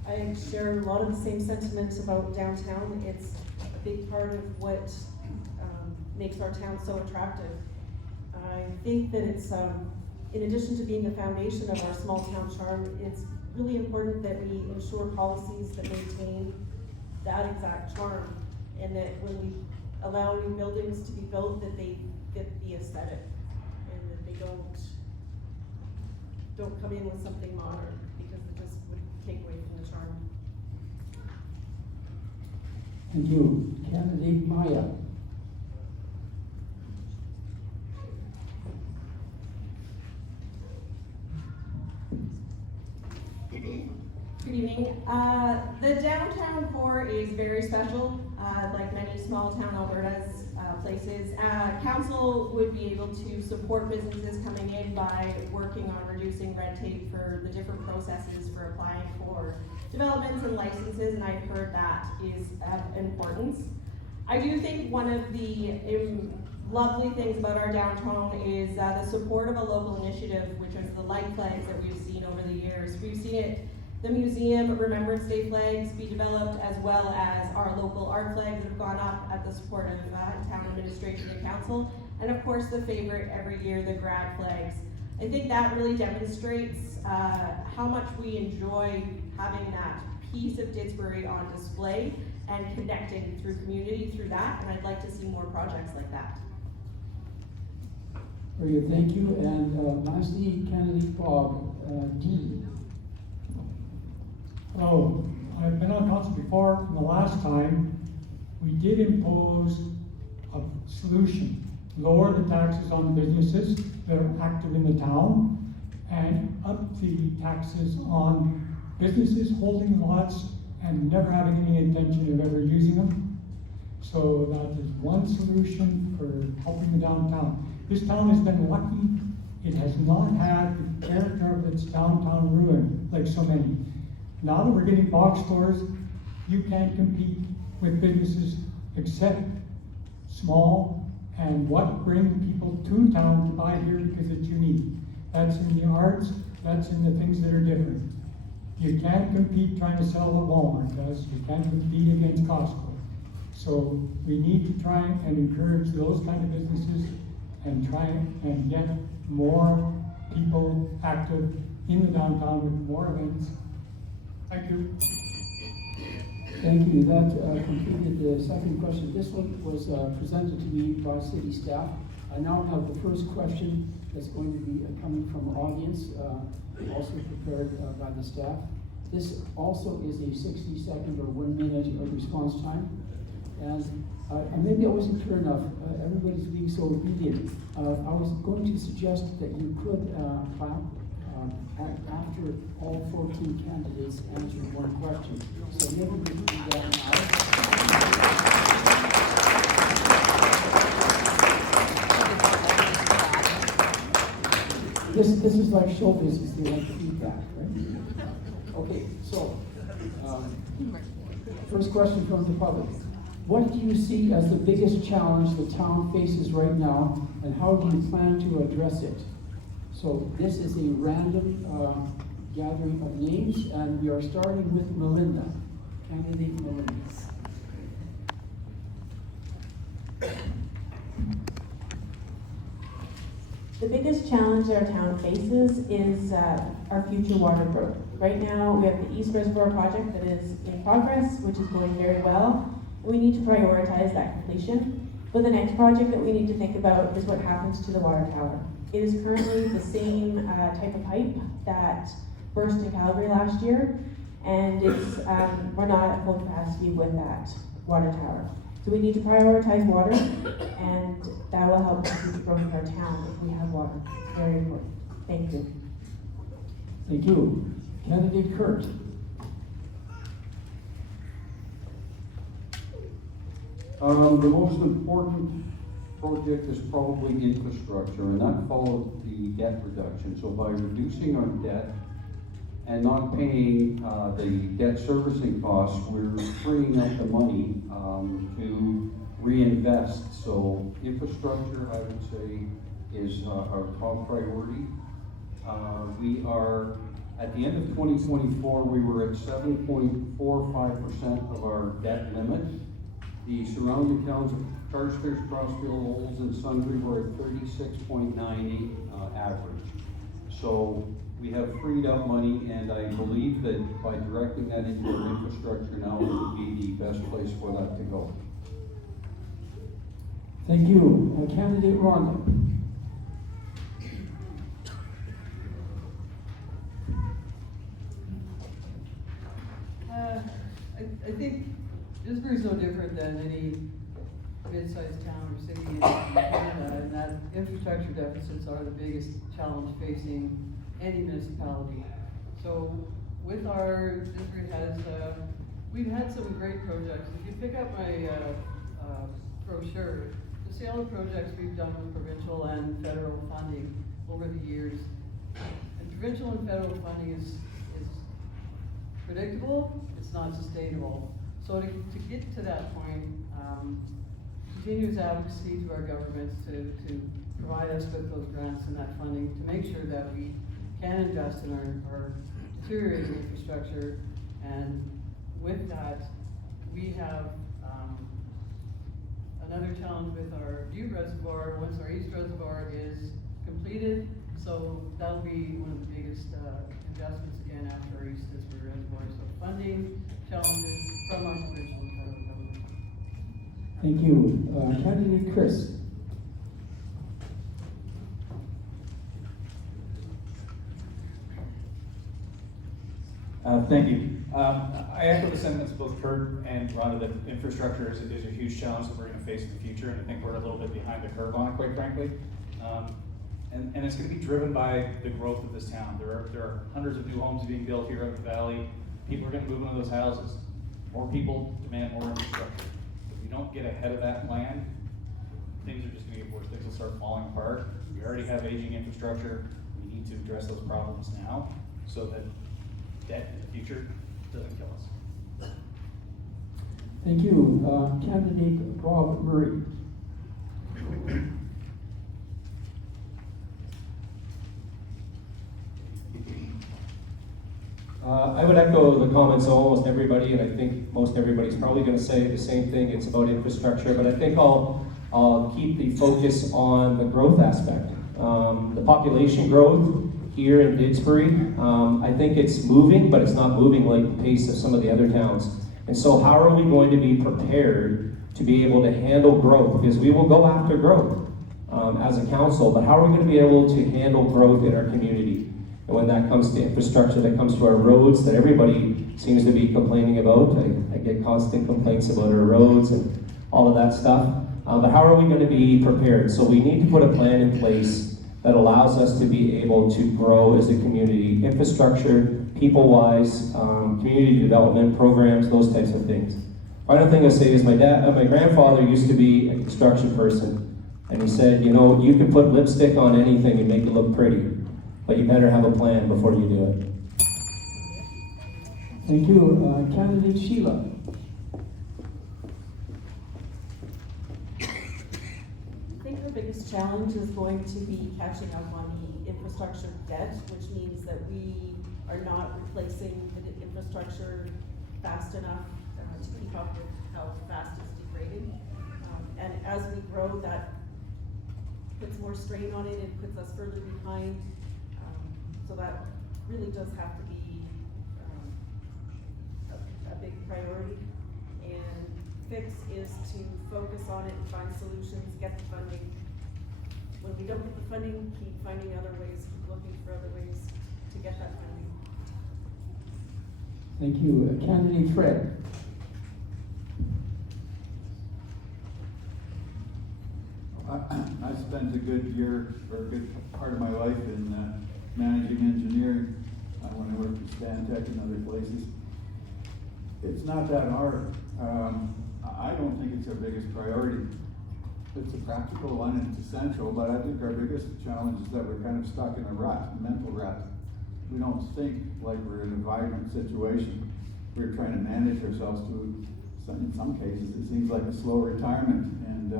I share a lot of the same sentiments about downtown. It's a big part of what makes our town so attractive. I think that it's, in addition to being the foundation of our small town charm, it's really important that we ensure policies that maintain that exact charm, and that when we allow new buildings to be built, that they fit the aesthetic, and that they don't come in with something modern, because it just would take away from the charm. Thank you. Candidate Maya. Good evening. The downtown core is very special, like many small town Alberta's places. Council would be able to support businesses coming in by working on reducing red tape for the different processes for applying for developments and licenses, and I've heard that is of importance. I do think one of the lovely things about our downtown is the support of a local initiative, which is the light flags that we've seen over the years. We've seen the museum Remembrance Day flags be developed, as well as our local art flags that have gone up at the support of town administration and council, and of course the favorite every year, the grad flags. I think that really demonstrates how much we enjoy having that piece of Didsbury on display and connecting through community through that, and I'd like to see more projects like that. Very good, thank you. And lastly, candidate Bob, D. Hello, I've been on council before. From the last time, we did impose a solution. Lower the taxes on businesses that are active in the town and up the taxes on businesses holding lots and never having any intention of ever using them. So that is one solution for helping the downtown. This town has been lucky. It has not had the character of its downtown ruin like so many. Now that we're getting box stores, you can't compete with businesses except small and what bring people to town to buy here because it's unique. That's in the arts, that's in the things that are different. You can't compete trying to sell what Walmart does. You can't compete against Costco. So we need to try and encourage those kind of businesses and try and get more people active in the downtown with more events. Thank you. Thank you. That completed the second question. This one was presented to me by city staff. I now have the first question that's going to be coming from the audience, also prepared by the staff. This also is a 60-second or 1 minute response time. And maybe I wasn't clear enough. Everybody's being so obedient. I was going to suggest that you could clap after all 14 candidates answered one question. So maybe we can do that now. This is like show business. They like feedback, right? Okay, so first question from the public. What do you see as the biggest challenge the town faces right now, and how do you plan to address it? So this is a random gathering of names, and we are starting with Melinda, candidate Melinda. The biggest challenge our town faces is our future water growth. Right now, we have the East Reservoir project that is in progress, which is going very well. We need to prioritize that completion. But the next project that we need to think about is what happens to the water tower. It is currently the same type of pipe that burst in Calgary last year, and it's we're not at full capacity with that water tower. So we need to prioritize water, and that will help the future growth of our town if we have water. It's very important. Thank you. Thank you. Candidate Kurt. The most important project is probably infrastructure, and that follows the debt reduction. So by reducing our debt and not paying the debt servicing costs, we're freeing up the money to reinvest. So infrastructure, I would say, is our top priority. We are At the end of 2024, we were at 7.45% of our debt limit. The surrounding towns of Carstairs, Crossfield, Olds, and Sundre were at 36.90 average. So we have freed up money, and I believe that by directing that into our infrastructure now, it would be the best place for that to go. Thank you. Candidate Rhonda. I think Didsbury's no different than any mid-sized town or city in Canada, and that infrastructure deficits are the biggest challenge facing any municipality. So with our, Didsbury has, we've had some great projects. If you pick up my brochure, the sale of projects we've done with provincial and federal funding over the years. And provincial and federal funding is predictable, it's not sustainable. So to get to that point, continuous advocacy to our governments to provide us with those grants and that funding to make sure that we can invest in our deteriorating infrastructure. And with that, we have another challenge with our View Reservoir once our East Reservoir is completed. So that'll be one of the biggest investments again after our East Didsbury Reservoir. So funding challenges from our provincial and federal government. Thank you. Candidate Chris. Thank you. I echo the sentiments of both Kurt and Rhonda that infrastructure is a huge challenge that we're going to face in the future, and I think we're a little bit behind the curve on it, quite frankly. And it's going to be driven by the growth of this town. There are hundreds of new homes being built here in the valley. People are going to move into those houses. More people demand more infrastructure. If we don't get ahead of that plan, things are just going to get worse. Things will start falling apart. We already have aging infrastructure. We need to address those problems now so that debt in the future doesn't kill us. Thank you. Candidate Bob Murray. I would echo the comments of almost everybody, and I think most everybody's probably going to say the same thing. It's about infrastructure, but I think I'll keep the focus on the growth aspect. The population growth here in Didsbury, I think it's moving, but it's not moving like the pace of some of the other towns. And so how are we going to be prepared to be able to handle growth? Because we will go after growth as a council, but how are we going to be able to handle growth in our community? And when that comes to infrastructure, that comes to our roads that everybody seems to be complaining about. I get constant complaints about our roads and all of that stuff. But how are we going to be prepared? So we need to put a plan in place that allows us to be able to grow as a community. Infrastructure, people-wise, community development programs, those types of things. Final thing I say is my grandfather used to be a construction person, and he said, you know, you can put lipstick on anything and make it look pretty, but you better have a plan before you do it. Thank you. Candidate Sheila. I think the biggest challenge is going to be catching up on the infrastructure debt, which means that we are not replacing the infrastructure fast enough to keep up with how fast it's degrading. And as we grow, that puts more strain on it, it puts us further behind. So that really does have to be a big priority. And fix is to focus on it and find solutions, get the funding. When we don't get the funding, keep finding other ways, keep looking for other ways to get that funding. Thank you. Candidate Fred. I spent a good year, or a good part of my life in managing engineering when I worked at Stantec and other places. It's not that hard. I don't think it's our biggest priority. It's a practical one and it's essential, but I think our biggest challenge is that we're kind of stuck in a rut, a mental rut. We don't think like we're in a vibrant situation. We're trying to manage ourselves to, in some cases, it seems like a slow retirement. And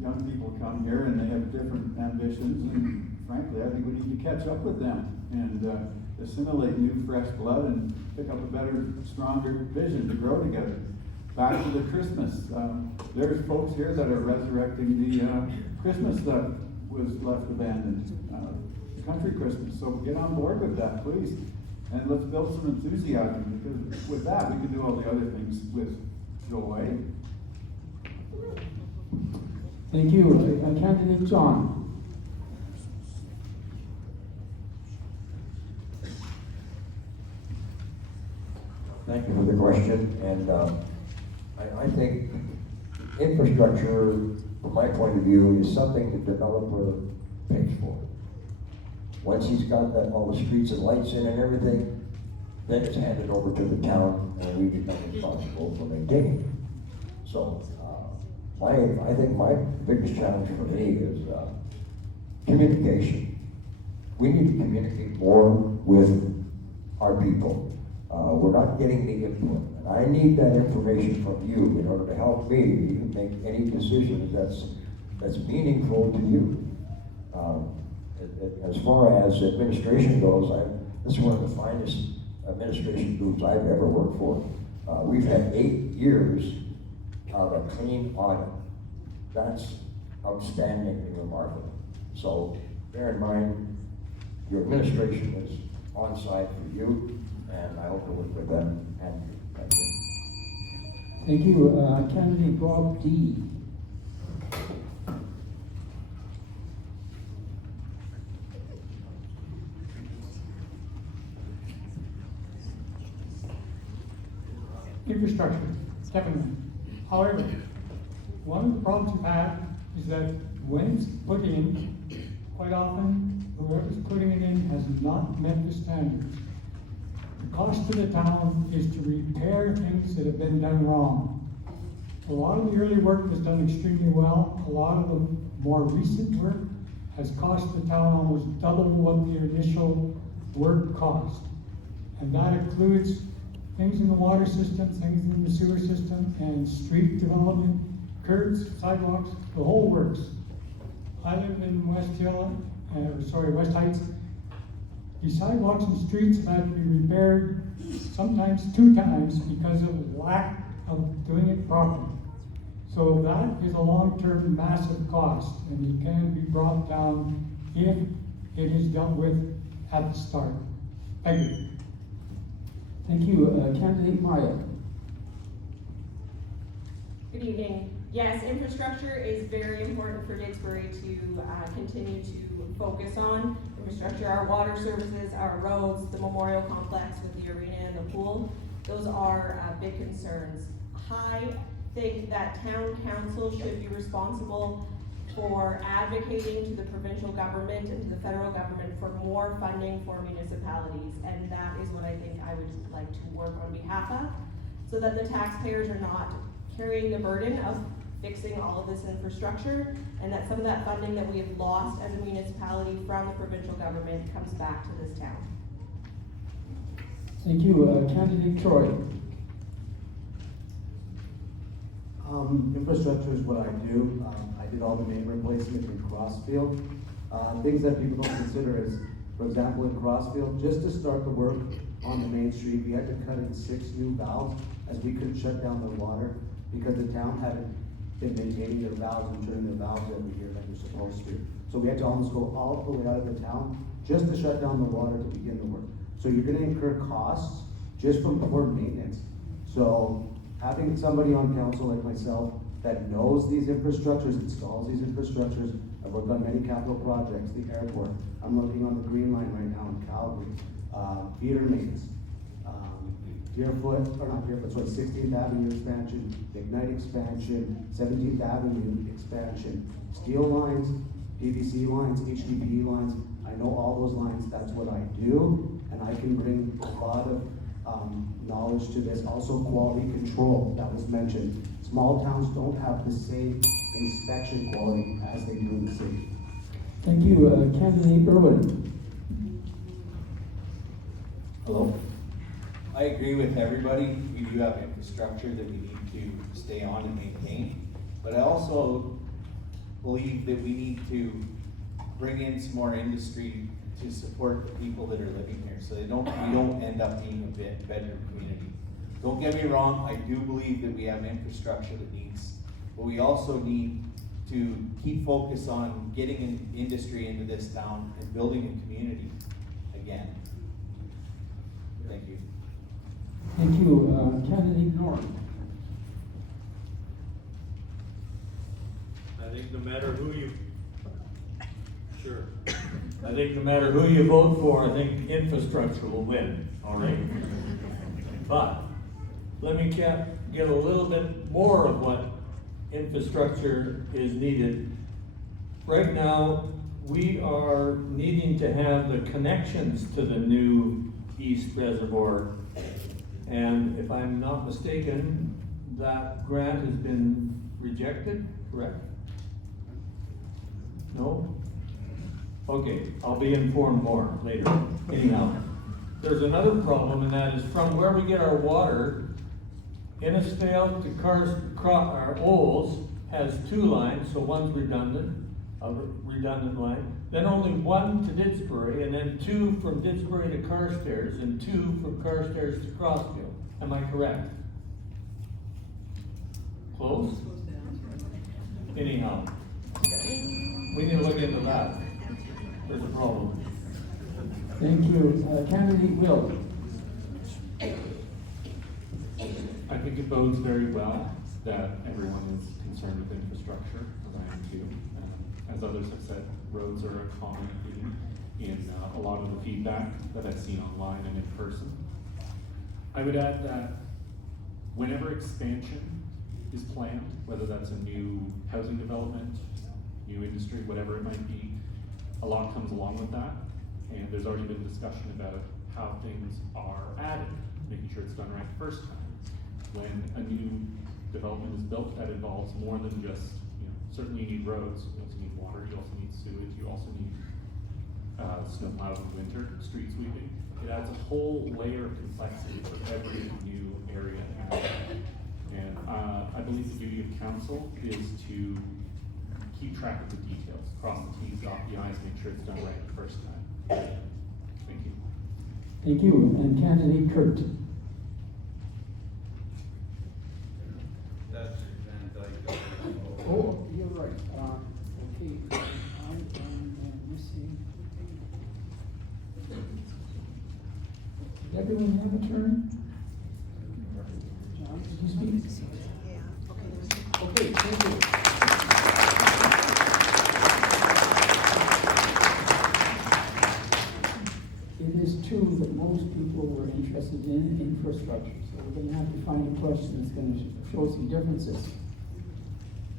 young people come here and they have different ambitions, and frankly, I think we need to catch up with them. And assimilate new, fresh blood and pick up a better, stronger vision to grow together. Back to the Christmas. There's folks here that are resurrecting the Christmas that was left abandoned, the country Christmas. So get on board with that, please. And let's build some enthusiasm, because with that, we can do all the other things with joy. Thank you. Candidate John. Thank you for the question, and I think infrastructure, from my point of view, is something the developer pays for. Once he's got that, all the streets and lights in and everything, then it's handed over to the town, and we become responsible for maintaining it. So, I think my biggest challenge for me is communication. We need to communicate more with our people. We're not getting the input, and I need that information from you in order to help me make any decisions that's meaningful to you. As far as administration goes, this is one of the finest administration groups I've ever worked for. We've had 8 years of a clean audit. That's outstandingly remarkable. So bear in mind, your administration is on side for you, and I hope to work with them and you. Thank you. Thank you. Candidate Bob D. Infrastructure, definitely. However, one of the problems we've had is that when it's put in, quite often, whoever's putting it in has not met the standards. The cost to the town is to repair things that have been done wrong. A lot of the early work was done extremely well. A lot of the more recent work has cost the town almost double what the initial work cost. And that includes things in the water system, things in the sewer system, and street development, curbs, sidewalks, the whole works. I live in West Heights. The sidewalks and streets have had to be repaired sometimes 2 times because of lack of doing it properly. So that is a long-term massive cost, and it can be brought down if it is dealt with at the start. Thank you. Thank you. Candidate Maya. Good evening. Yes, infrastructure is very important for Didsbury to continue to focus on. Infrastructure, our water services, our roads, the memorial complex with the arena and the pool, those are big concerns. I think that town council should be responsible for advocating to the provincial government and to the federal government for more funding for municipalities, and that is what I think I would like to work on behalf of, so that the taxpayers are not carrying the burden of fixing all of this infrastructure, and that some of that funding that we have lost as a municipality from the provincial government comes back to this town. Thank you. Candidate Troy. Infrastructure is what I do. I did all the main replacement in Crossfield. Things that people don't consider is, for example, in Crossfield, just to start the work on the main street, we had to cut in 6 new valves as we couldn't shut down the water because the town hadn't been maintaining their valves and turning their valves every year like they're supposed to. So we had to almost go all the way out of the town just to shut down the water to begin the work. So you're gonna incur costs just from poor maintenance. So having somebody on council like myself that knows these infrastructures, installs these infrastructures, I've worked on many capital projects, the airport, I'm working on the Green Line right now in Calgary, feeder mains, Deerfoot, or not Deerfoot, sorry, 16th Avenue expansion, Ignite expansion, 17th Avenue expansion, steel lines, PVC lines, HDPE lines. I know all those lines, that's what I do, and I can bring a lot of knowledge to this. Also quality control, that was mentioned. Small towns don't have the same inspection quality as they do in the city. Thank you. Candidate Irwin. Hello. I agree with everybody. We do have infrastructure that we need to stay on and maintain. But I also believe that we need to bring in some more industry to support the people that are living here, so we don't end up being a bedroom community. Don't get me wrong, I do believe that we have infrastructure that needs, but we also need to keep focus on getting an industry into this town and building a community again. Thank you. Thank you, candidate Norton. I think no matter who you vote for, I think infrastructure will win, all right? But let me get a little bit more of what infrastructure is needed. Right now, we are needing to have the connections to the new East Reservoir. And if I'm not mistaken, that grant has been rejected, correct? No? Okay, I'll be informed more later. Anyhow, there's another problem, and that is from where we get our water, Innisfail to our Olds has 2 lines, so one's redundant, a redundant line. Then only 1 to Didsbury, and then 2 from Didsbury to Carstairs, and 2 from Carstairs to Crossfield. Am I correct? Close? Anyhow, we need to look into that. There's a problem. Thank you, candidate Will. I think it bodes very well that everyone is concerned with infrastructure, as I am too. As others have said, roads are a common theme in a lot of the feedback that I've seen online and in person. I would add that whenever expansion is planned, whether that's a new housing development, new industry, whatever it might be, a lot comes along with that. And there's already been discussion about how things are added, making sure it's done right the first time. When a new development is built, that involves more than just, certainly you need roads, you also need water, you also need sewage, you also need snow plows in winter, street sweeping. It adds a whole layer of complexity for every new area to add. And I believe the duty of council is to keep track of the details, cross the T's, dot the I's, make sure it's done right the first time. Thank you. Thank you, and candidate Kurt. Oh, you're right. Okay, I am missing. Did everyone have a turn? John, did you speak? Yeah. Okay, thank you. It is true that most people were interested in infrastructure, so we're gonna have to find a question that's gonna show some differences.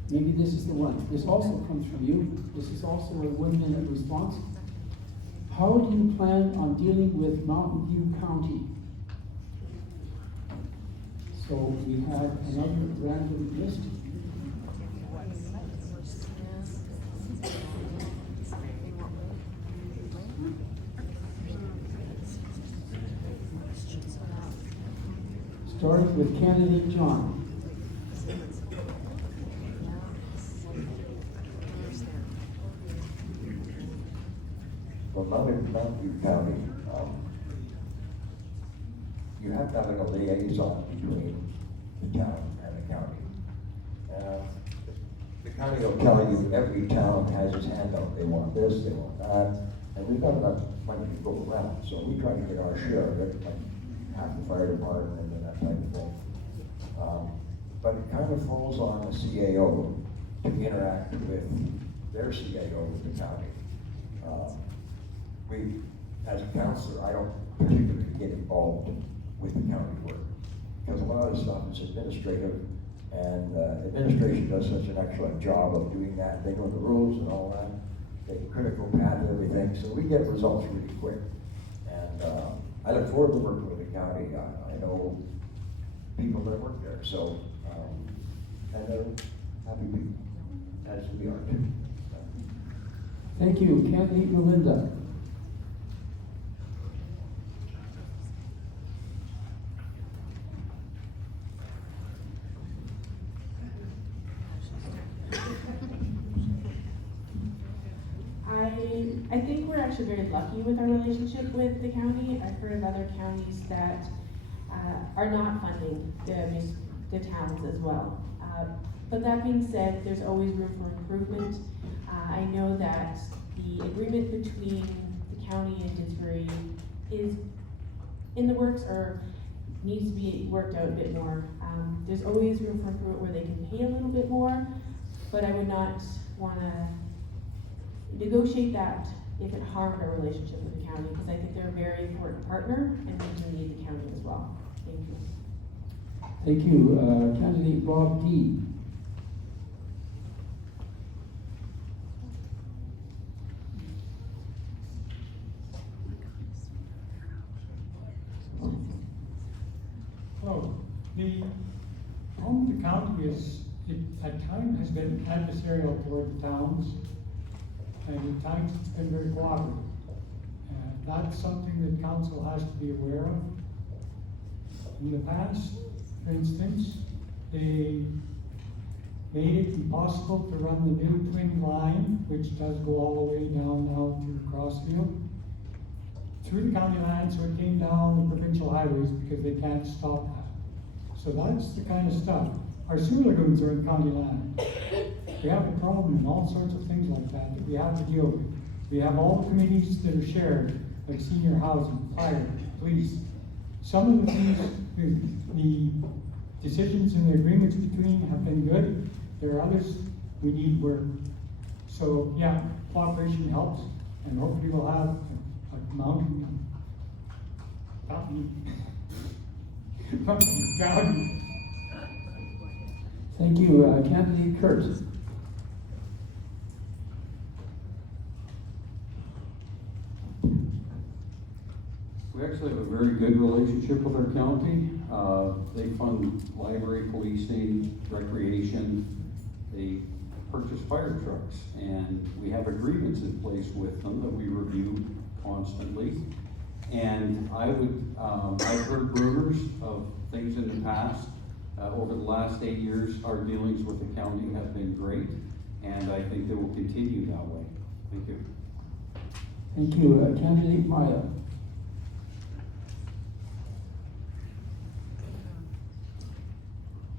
Maybe this is the one. This also comes from you. This is also a 1-minute response. How do you plan on dealing with Mountain View County? So we have another random list. Starting with candidate John. Well, Mountain View County, you have to have a liaison between the town and the county. The county will tell you every town has its hand out. They want this, they want that, and we've got enough money to go around, so we try to get our share of it, like half the fire department and that type of thing. But it kind of falls on the CAO to interact with their CAO with the county. As a councillor, I don't particularly get involved with the county work, because a lot of the stuff is administrative, and administration does such an excellent job of doing that. They know the rules and all that, they critical path everything, so we get results really quick. And I look forward to working with the county. I know people that work there, so, and they're happy people, as we are too. Thank you, candidate Melinda. I think we're actually very lucky with our relationship with the county. I've heard of other counties that are not funding the towns as well. But that being said, there's always room for improvement. I know that the agreement between the county and Didsbury is in the works or needs to be worked out a bit more. There's always room for improvement where they can pay a little bit more, but I would not want to negotiate that if it harmed our relationship with the county, because I think they're a very important partner and we do need the county as well. Thank you. Thank you. Candidate Bob D. Hello. The problem with the county is it at times has been adversarial toward the towns, and at times it's been very cooperative. That's something that council has to be aware of. In the past, for instance, they made it impossible to run the new twin line, which does go all the way down now to Crossfield, through the county line, so it came down the provincial highways because they can't stop that. So that's the kind of stuff. Our sewer lagoons are in county line. We have a problem in all sorts of things like that that we have to deal with. We have all the committees that are shared, like senior housing, fire, police. Some of the things, the decisions and the agreements between have been good. There are others we need work. So yeah, cooperation helps, and hopefully we'll have a mountain. Thank you. Candidate Kurt. We actually have a very good relationship with our county. They fund library, policing, recreation. They purchase fire trucks, and we have agreements in place with them that we review constantly. And I've heard rumors of things in the past. Over the last 8 years, our dealings with the county have been great, and I think they will continue that way. Thank you. Thank you. Candidate Maya.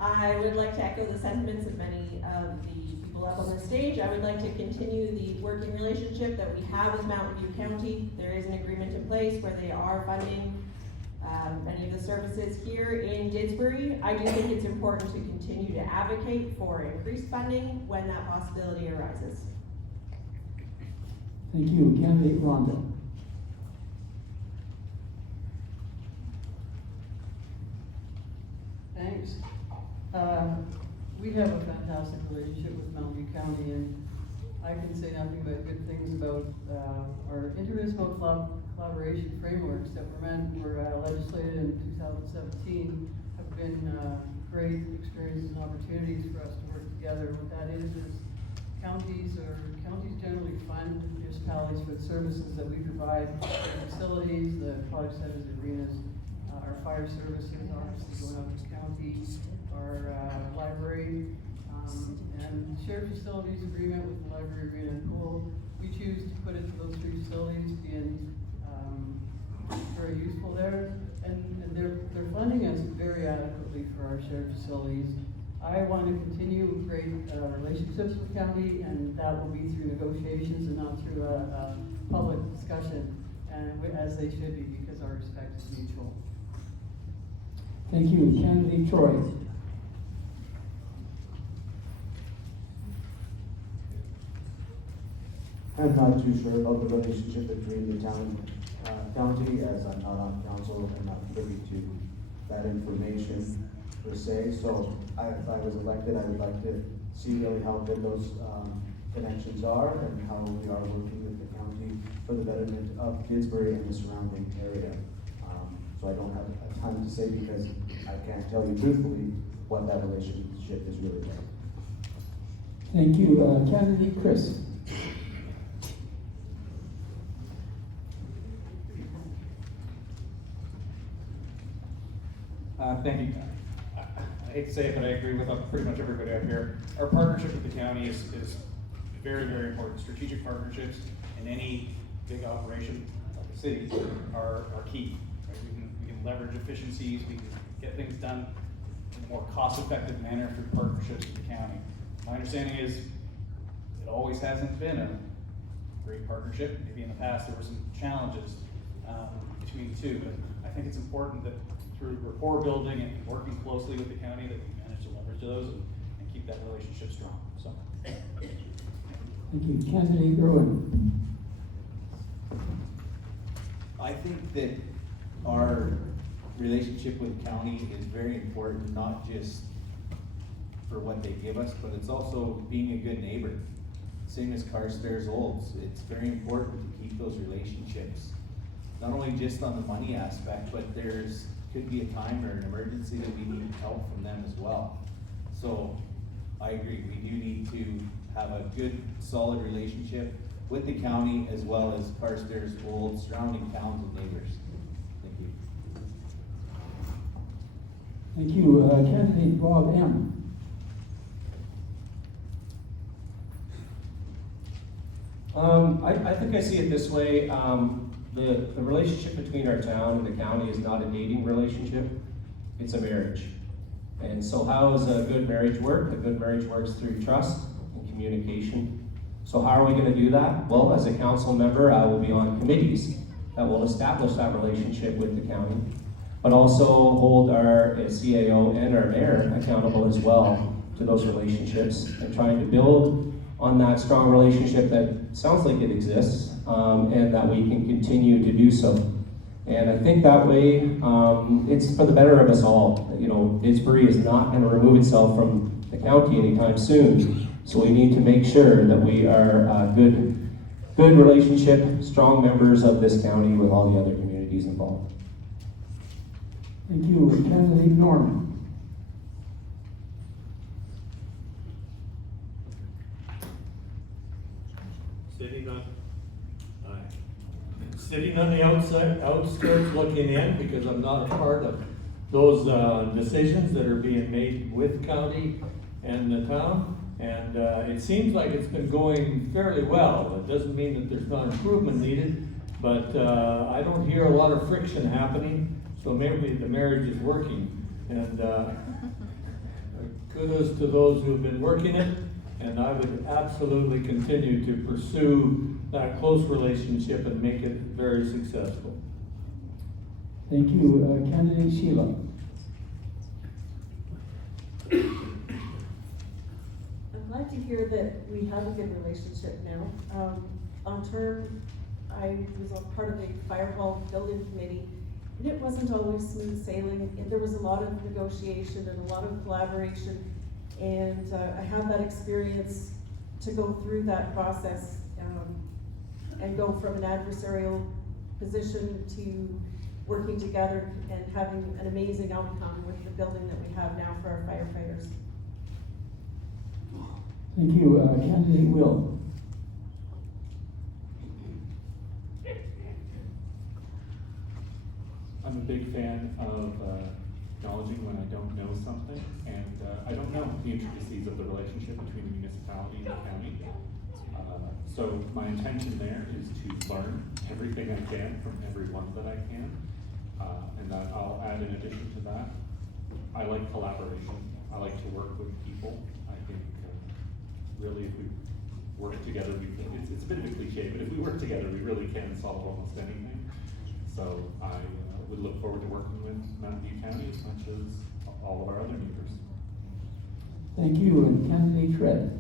I would like to echo the sentiments of many of the people up on the stage. I would like to continue the working relationship that we have with Mountain View County. There is an agreement in place where they are funding many of the services here in Didsbury. I do think it's important to continue to advocate for increased funding when that possibility arises. Thank you. Candidate Rhonda. Thanks. We have a fantastic relationship with Mountain View County, and I can say nothing but good things about our intermunicipal collaboration frameworks that were legislated in 2017 have been great experiences and opportunities for us to work together. What that is counties generally fund municipalities for the services that we provide, the facilities, the product centers, the arenas, our fire services, obviously going out to the county, our library, and shared facilities agreement with the library, arena, and pool. We choose to put it to those three facilities being very useful there, and they're funding us very adequately for our shared facilities. I want to continue great relationships with county, and that will be through negotiations and not through a public discussion, and as they should be, because our respect is mutual. Thank you. Candidate Troy. I'm not too sure about the relationship between the town county, as I'm not on council and not privy to that information per se. So if I was elected, I would like to see really how good those connections are and how we are working with the county for the betterment of Didsbury and the surrounding area. So I don't have a ton to say because I can't tell you truthfully what that relationship is really like. Thank you. Candidate Chris. Thank you. I hate to say it, but I agree with pretty much everybody up here. Our partnership with the county is very, very important. Strategic partnerships and any big operation like the city are key. Right? We can leverage efficiencies, we can get things done in a more cost-effective manner through partnerships with the county. My understanding is it always hasn't been a great partnership. Maybe in the past there were some challenges between the two, but I think it's important that through rapport building and working closely with the county that we manage to leverage those and keep that relationship strong. So. Thank you. Candidate Irwin. I think that our relationship with the county is very important, not just for what they give us, but it's also being a good neighbor. Same as Carstairs Olds, it's very important to keep those relationships. Not only just on the money aspect, but could be a time or an emergency that we need help from them as well. So I agree, we do need to have a good, solid relationship with the county as well as Carstairs Olds, surrounding towns and neighbors. Thank you. Thank you. Candidate Bob M. I think I see it this way. The relationship between our town and the county is not a dating relationship, it's a marriage. And so how does a good marriage work? A good marriage works through trust and communication. So how are we going to do that? Well, as a council member, I will be on committees that will establish that relationship with the county, but also hold our CAO and our mayor accountable as well to those relationships and trying to build on that strong relationship that sounds like it exists, and that we can continue to do so. And I think that way, it's for the better of us all. You know, Didsbury is not going to remove itself from the county anytime soon. So we need to make sure that we are a good relationship, strong members of this county with all the other communities involved. Thank you. Candidate Norman. Sitting on the outskirts looking in, because I'm not a part of those decisions that are being made with county and the town. And it seems like it's been going fairly well. It doesn't mean that there's not improvement needed, but I don't hear a lot of friction happening, so maybe the marriage is working. And kudos to those who've been working it, and I would absolutely continue to pursue that close relationship and make it very successful. Thank you. Candidate Sheila. I'm glad to hear that we have a good relationship now. On term, I was a part of the fire hall building committee, and it wasn't always smooth sailing. There was a lot of negotiation and a lot of collaboration, and I have that experience to go through that process and go from an adversarial position to working together and having an amazing outcome with the building that we have now for our firefighters. Thank you. Candidate Will. I'm a big fan of acknowledging when I don't know something, and I don't know the intricacies of the relationship between the municipality and the county. So my intention there is to learn everything I can from everyone that I can, and that I'll add in addition to that, I like collaboration. I like to work with people. I think really if we work together, it's a bit of a cliche, but if we work together, we really can solve almost anything. So I would look forward to working with Mountain View County as much as all of our other neighbors. Thank you. And Candidate Fred.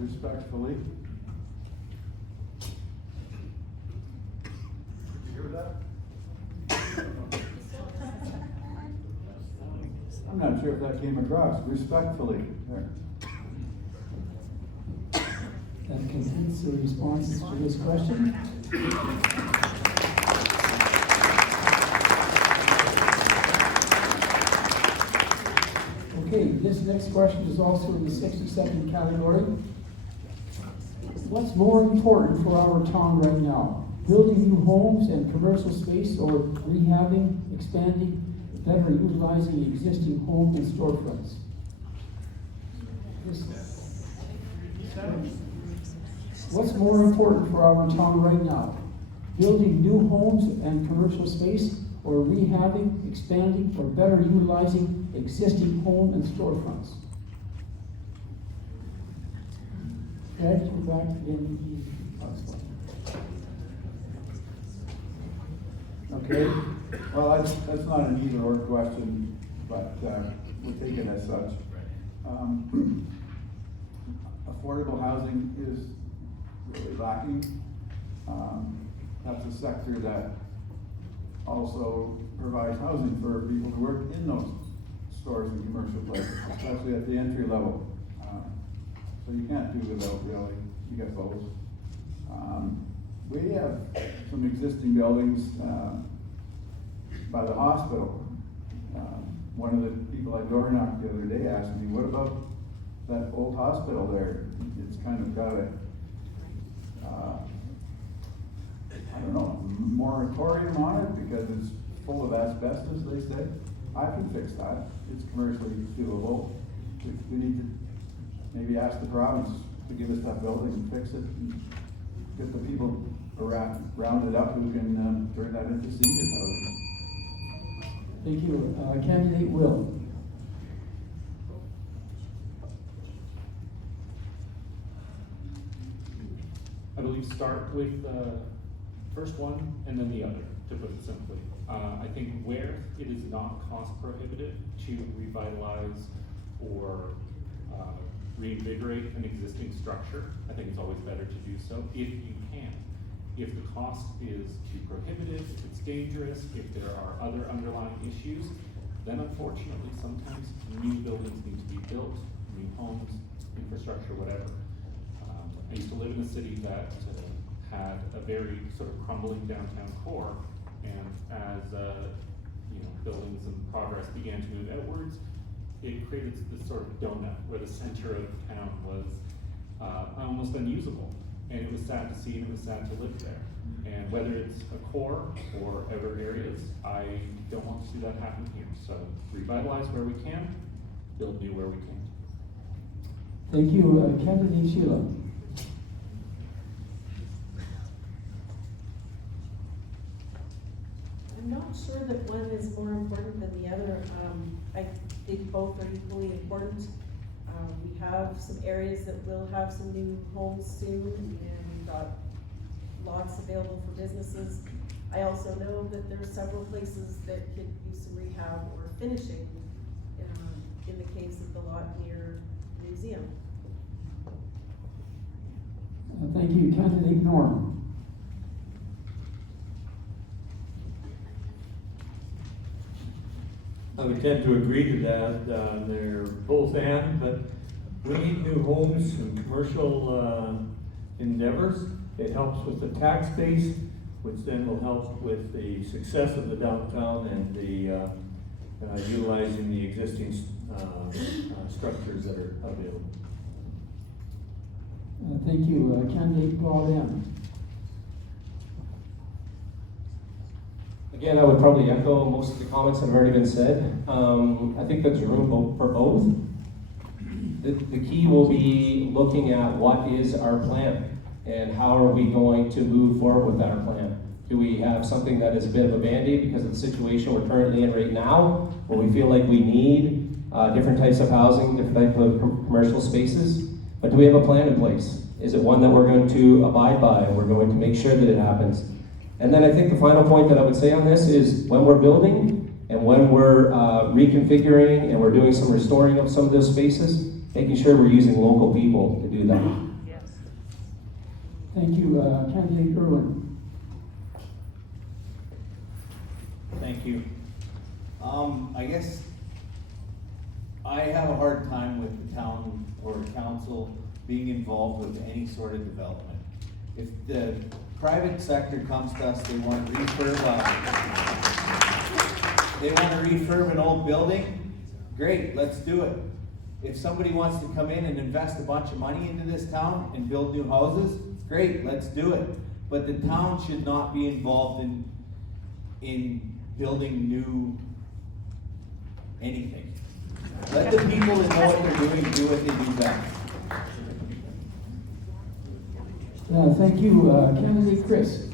Respectfully. Did you hear that? I'm not sure if that came across. Respectfully. There. That completes the responses to this question. Okay, this next question is also in the 60-second category. What's more important for our town right now? Building new homes and commercial space, or rehabbing, expanding, better utilizing existing home and storefronts? What's more important for our town right now? Building new homes and commercial space, or rehabbing, expanding, or better utilizing existing home and storefronts? Ed, we're back in Okay, well, that's not an either or question, but we'll take it as such. Affordable housing is really lacking. That's a sector that also provides housing for people to work in those stores and commercial places, especially at the entry level. So you can't do without, really. You get both. We have some existing buildings by the hospital. One of the people I door knocked the other day asked me, what about that old hospital there? It's kind of got a, I don't know, moratorium on it because it's full of asbestos, they say. I can fix that. It's commercially doable. We need to maybe ask the province to give us that building and fix it and get the people rounded up who can turn that into seniors housing. Thank you. Candidate Will. I believe start with the first one and then the other, to put it simply. I think where it is not cost prohibitive to revitalize or reinvigorate an existing structure, I think it's always better to do so if you can. If the cost is too prohibitive, if it's dangerous, if there are other underlying issues, then unfortunately sometimes new buildings need to be built, new homes, infrastructure, whatever. I used to live in a city that had a very sort of crumbling downtown core, and as buildings and progress began to move outwards, it created this sort of donut where the center of town was almost unusable. And it was sad to see, and it was sad to live there. And whether it's a core or other areas, I don't want to see that happen here. So revitalize where we can, build new where we can. Thank you. Candidate Sheila. I'm not sure that one is more important than the other. I think both are equally important. We have some areas that will have some new homes soon, and we've got lots available for businesses. I also know that there are several places that could use some rehab or finishing in the case of the lot near the museum. Thank you. Candidate Norm. I would tend to agree to that. They're both and, but we need new homes and commercial endeavors. It helps with the tax base, which then will help with the success of the downtown and the utilizing the existing structures that are available. Thank you. Candidate Paul M. Again, I would probably echo most of the comments that have already been said. I think there's room for both. The key will be looking at what is our plan and how are we going to move forward with our plan. Do we have something that is a bit of a Band-Aid because of the situation we're currently in right now, where we feel like we need different types of housing, different types of commercial spaces? But do we have a plan in place? Is it one that we're going to abide by and we're going to make sure that it happens? And then I think the final point that I would say on this is when we're building and when we're reconfiguring and we're doing some restoring of some of those spaces, making sure we're using local people to do that. Yes. Thank you. Candidate Irwin. Thank you. I guess I have a hard time with the town or council being involved with any sort of development. If the private sector comes to us, they want to refurb an old building, great, let's do it. If somebody wants to come in and invest a bunch of money into this town and build new houses, great, let's do it. But the town should not be involved in building new anything. Let the people that know what they're doing do what they do best. Thank you. Candidate Chris.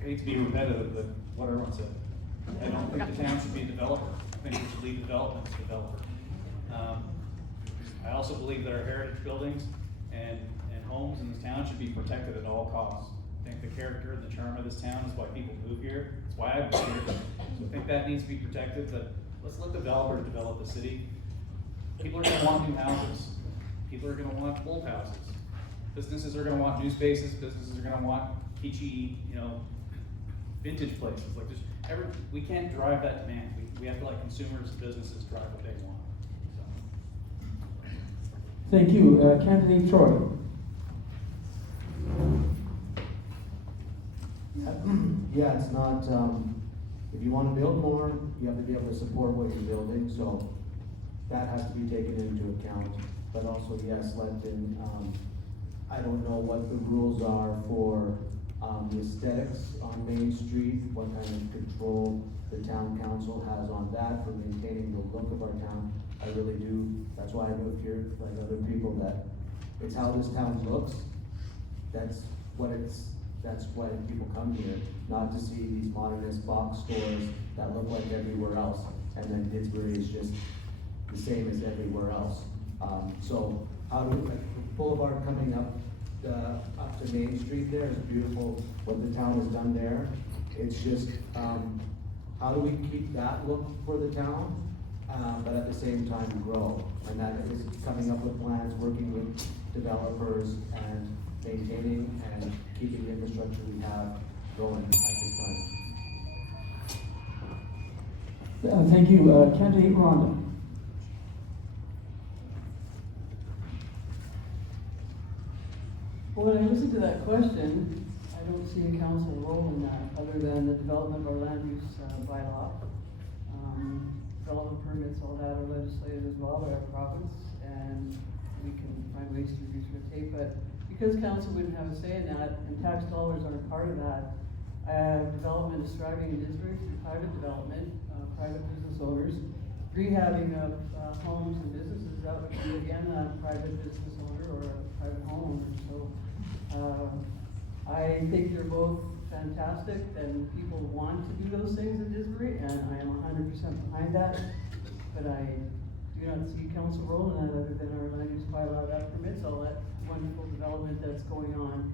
I hate to be repetitive, but what everyone said. I don't think the town should be a developer. I think we should leave development to developer. I also believe that our heritage buildings and homes in this town should be protected at all costs. I think the character and the charm of this town is why people move here. It's why I moved here. So I think that needs to be protected, but let's let developers develop the city. People are gonna want new houses. People are gonna want old houses. Businesses are gonna want new spaces. Businesses are gonna want peachy, vintage places. Like we can't drive that demand. We have to let consumers and businesses drive what they want. So. Thank you. Candidate Troy. Yeah, it's not, if you wanna build more, you have to be able to support what you're building, so that has to be taken into account. But also, yes, I don't know what the rules are for, the aesthetics on Main Street, what kind of control the town council has on that for maintaining the look of our town. I really do, that's why I moved here, like other people, that it's how this town looks. That's why people come here, not to see these modernist box stores that look like everywhere else. And then Didsbury is just the same as everywhere else. So Boulevard coming up to Main Street there is beautiful, what the town has done there. It's just, how do we keep that look for the town, but at the same time grow? And that is coming up with plans, working with developers and maintaining and keeping the infrastructure we have going at this time. Thank you. Candidate Rhonda. Well, when I listen to that question, I don't see a council role in that, other than the development of our land use bylaw. Development permits, all that are legislated as well by our province, and we can find ways to reduce red tape, but because council wouldn't have a say in that, and tax dollars aren't part of that, development is thriving in Didsbury through private development, private business owners. Rehabbing of homes and businesses, that would be again a private business owner or a private homeowner. So I think they're both fantastic, and people want to do those things in Didsbury, and I am 100% behind that. But I do not see council role in that other than our land use bylaw that permits all that wonderful development that's going on,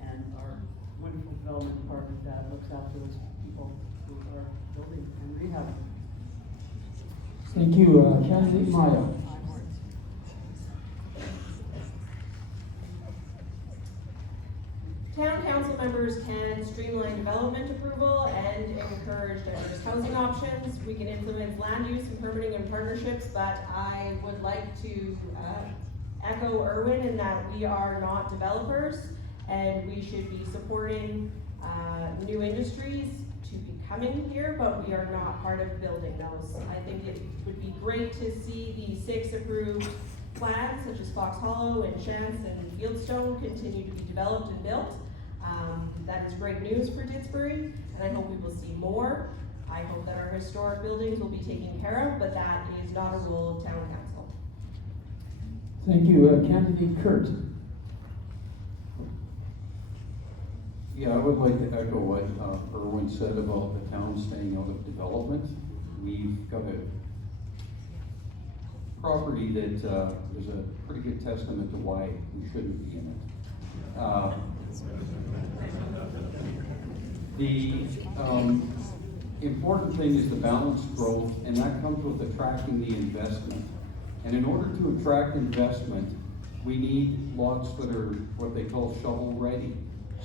and our wonderful development department that looks after those people who are building and rehabbing. Thank you. Candidate Maya. Town council members can streamline development approval and encourage diverse housing options. We can influence land use and permitting and partnerships, but I would like to echo Erwin in that we are not developers, and we should be supporting new industries to be coming here, but we are not part of building those. I think it would be great to see the 6 approved plans, such as Fox Hollow and Chance and Fieldstone, continue to be developed and built. That is great news for Didsbury, and I hope we will see more. I hope that our historic buildings will be taken care of, but that is not a role of town council. Thank you. Candidate Kurt. Yeah, I would like to echo what Erwin said about the town staying out of development. We've got a property that is a pretty good testament to why we shouldn't be in it. The important thing is the balanced growth, and that comes with attracting the investment. And in order to attract investment, we need lots that are what they call shovel ready.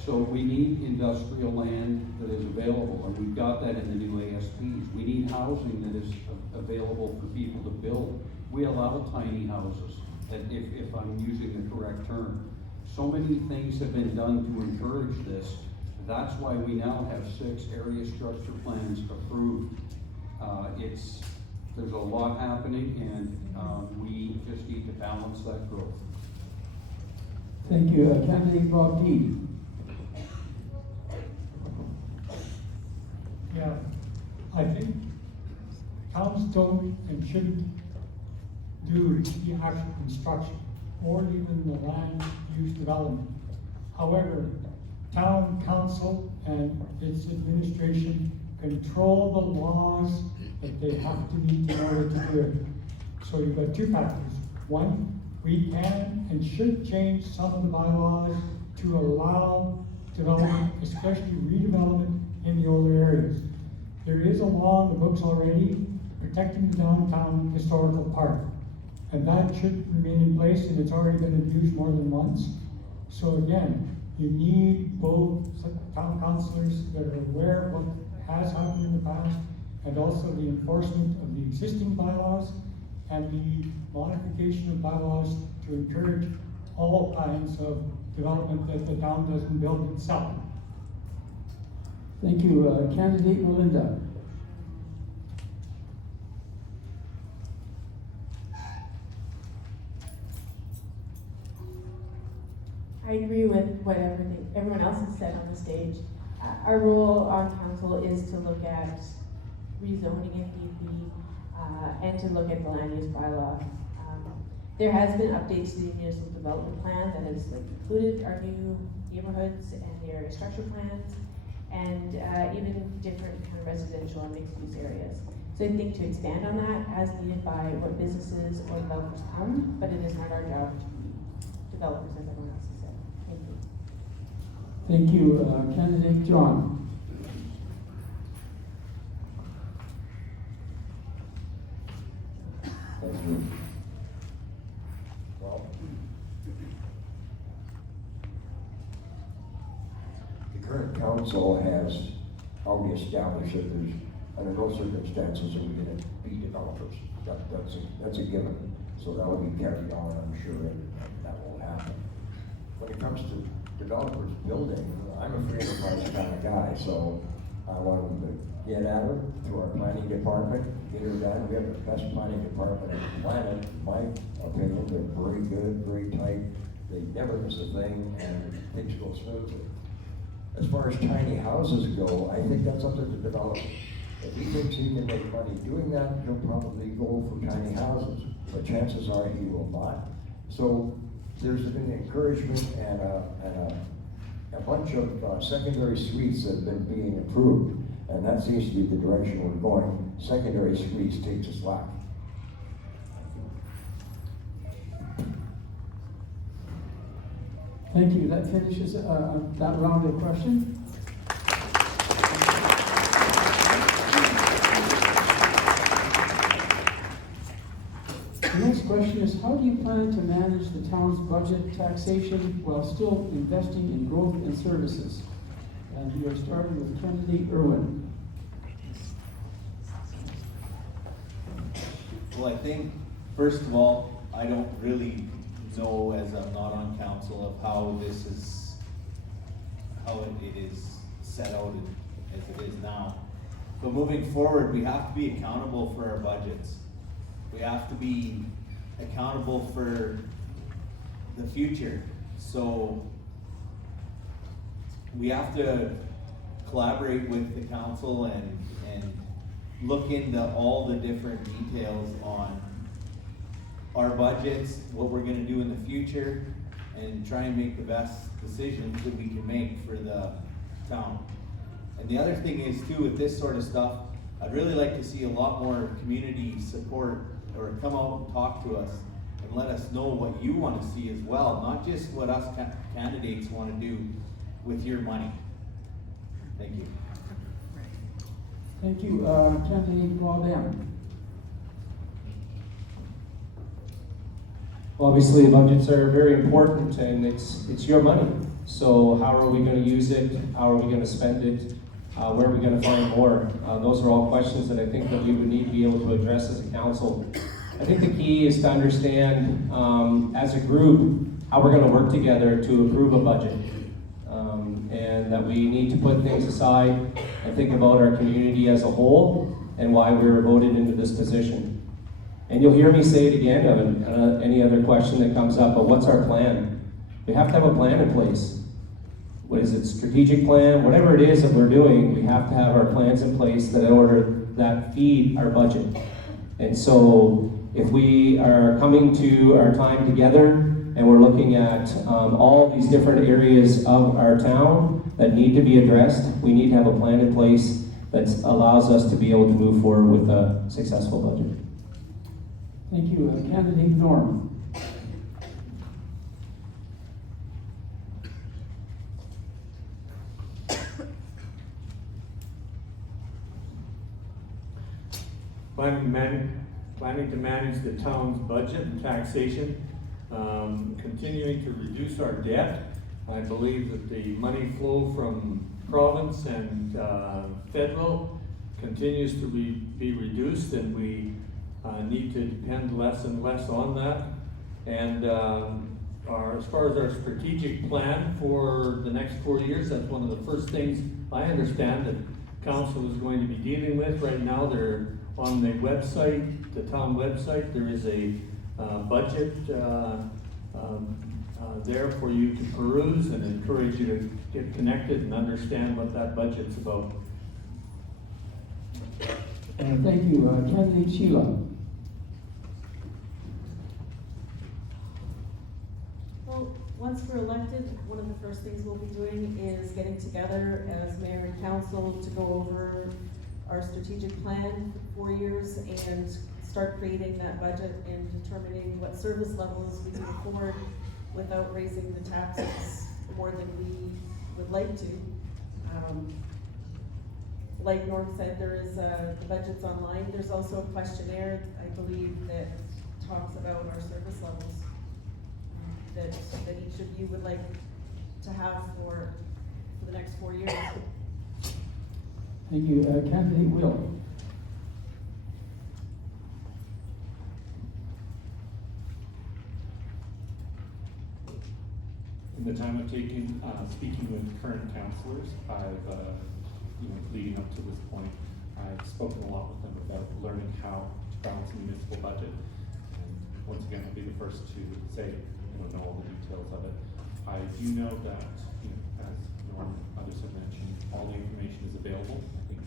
So we need industrial land that is available, and we've got that in the new ASPs. We need housing that is available for people to build. We allow tiny houses, if I'm using the correct term. So many things have been done to encourage this. That's why we now have 6 area structure plans approved. There's a lot happening, and we just need to balance that growth. Thank you. Candidate Bob Deed. Yeah, I think towns don't and shouldn't do the actual construction or even the land use development. However, town council and its administration control the laws that they have to meet in order to do it. So you've got two factors. One, we can and should change some of the bylaws to allow development, especially redevelopment in the older areas. There is a law in the books already protecting the downtown historical park. And that should remain in place, and it's already been abused more than once. So again, you need both town councilors that are aware of what has happened in the past, and also the enforcement of the existing bylaws and the modification of bylaws to encourage all kinds of development that the town doesn't build itself. Thank you. Candidate Melinda. I agree with what everyone else has said on the stage. Our role on council is to look at rezoning if need be, and to look at the land use bylaw. There has been updates to the municipal development plan that has included our new neighborhoods and the area structure plans, and even different kind of residential and mixed use areas. So I think to expand on that as needed by what businesses or developers come, but it is not our job to be developers, as everyone else has said. Thank you. Thank you. Candidate John. Thank you. Well, the current council has already established that there's, under no circumstances are we going to be developers. That's a given. So that will be carried on, I'm sure, and that will happen. When it comes to developers building, I'm a free enterprise kind of guy, so I want them to get at her through our planning department, get her done. We have the best planning department on the planet, in my opinion. They're very good, very tight. They never miss a thing, and things go smoothly. As far as tiny houses go, I think that's up to the developer. If he thinks he can make money doing that, he'll probably go for tiny houses, but chances are he will not. So there's been encouragement and a bunch of secondary suites that have been being improved, and that seems to be the direction we're going. Secondary suites take the slack. Thank you. That finishes that round of questions. The next question is, how do you plan to manage the town's budget taxation while still investing in growth and services? And we are starting with candidate Irwin. Well, I think, first of all, I don't really know, as I'm not on council, of how it is set out as it is now. But moving forward, we have to be accountable for our budgets. We have to be accountable for the future. So we have to collaborate with the council and look into all the different details on our budgets, what we're gonna do in the future, and try and make the best decisions that we can make for the town. And the other thing is too, with this sort of stuff, I'd really like to see a lot more community support, or come out and talk to us and let us know what you want to see as well, not just what us candidates want to do with your money. Thank you. Thank you. Candidate Bob M. Obviously, budgets are very important, and it's your money. So how are we going to use it? How are we going to spend it? Where are we going to find more? Those are all questions that I think that we would need to be able to address as a council. I think the key is to understand, as a group, how we're going to work together to approve a budget. And that we need to put things aside and think about our community as a whole and why we were voted into this position. And you'll hear me say it again on any other question that comes up, but what's our plan? We have to have a plan in place. What is it, strategic plan? Whatever it is that we're doing, we have to have our plans in place that feed our budget. And so if we are coming to our time together and we're looking at all these different areas of our town that need to be addressed, we need to have a plan in place that allows us to be able to move forward with a successful budget. Thank you. Candidate Norm. Planning to manage the town's budget and taxation, continuing to reduce our debt. I believe that the money flow from province and federal continues to be reduced, and we need to depend less and less on that. And as far as our strategic plan for the next 4 years, that's one of the first things I understand that council is going to be dealing with. Right now, they're on the website, the town website, there is a budget there for you to peruse, and encourage you to get connected and understand what that budget's about. Thank you. Candidate Sheila. Well, once we're elected, one of the first things we'll be doing is getting together as mayor and council to go over our strategic plan for 4 years and start creating that budget and determining what service levels we can afford without raising the taxes more than we would like to. Like Norm said, there is the budget's online. There's also a questionnaire, I believe, that talks about our service levels that each of you would like to have for the next 4 years. Thank you. Candidate Will. In the time I've taken speaking with current councillors, I've, leading up to this point, I've spoken a lot with them about learning how to balance a municipal budget. And once again, I'll be the first to say, know all the details of it. I do know that, as Norm and others have mentioned, all the information is available. I think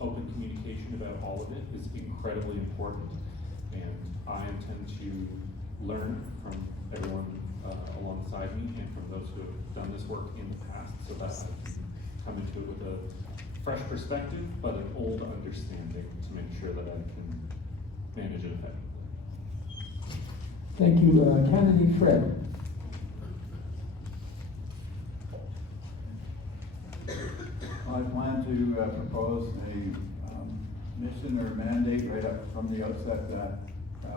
open communication about all of it is incredibly important, and I intend to learn from everyone alongside me and from those who have done this work in the past, so that I can come into it with a fresh perspective, but an old understanding to make sure that I can manage it effectively. Thank you. Candidate Fred. I plan to propose a mission or mandate right up from the outset that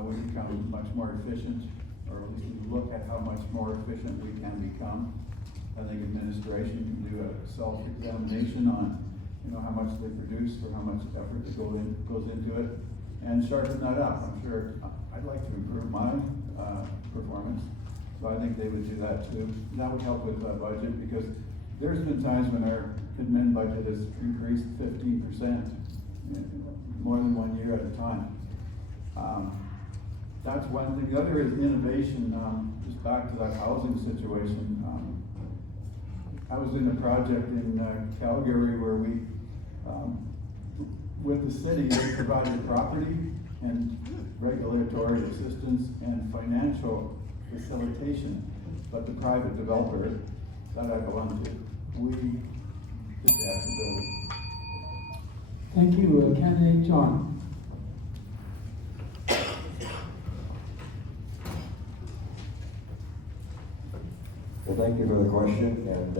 we become much more efficient, or at least we look at how much more efficient we can become. I think administration can do a self-examination on, how much they produce or how much effort goes into it, and sharpen that up. I'm sure I'd like to improve my performance, so I think they would do that too. And that would help with the budget, because there's been times when our admin budget has increased 15%, more than 1 year at a time. That's one thing. The other is innovation. Just back to that housing situation. I was in a project in Calgary where we, with the city, they provided property and regulatory assistance and financial facilitation, but the private developer that I belong to, we did the actual building. Thank you. Candidate John. Well, thank you for the question, and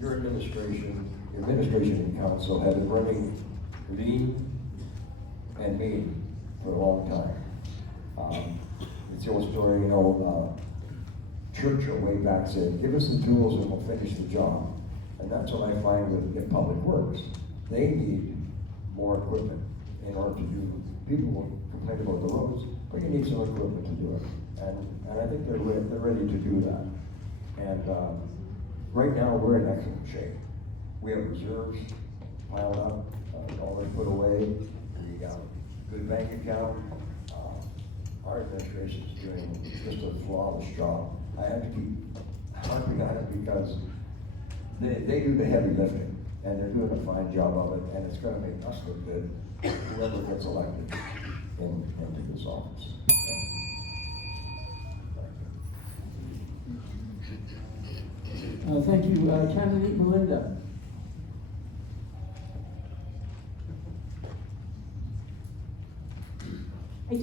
your administration and council have been running lean and mean for a long time. It's the old story, Churchill way back said, give us the tools and we'll finish the job. And that's what I find with Public Works. They need more equipment in order to do, people will complain about the roads, but you need some equipment to do it. And I think they're ready to do that. And right now, we're in excellent shape. We have reserves piled up, already put away. We got a good bank account. Our administration is doing just a flawless job. I have to keep harping on it because they do the heavy lifting. and they're doing a fine job of it, and it's gonna make us look good, whoever gets elected into this office. Thank you. Candidate Melinda. I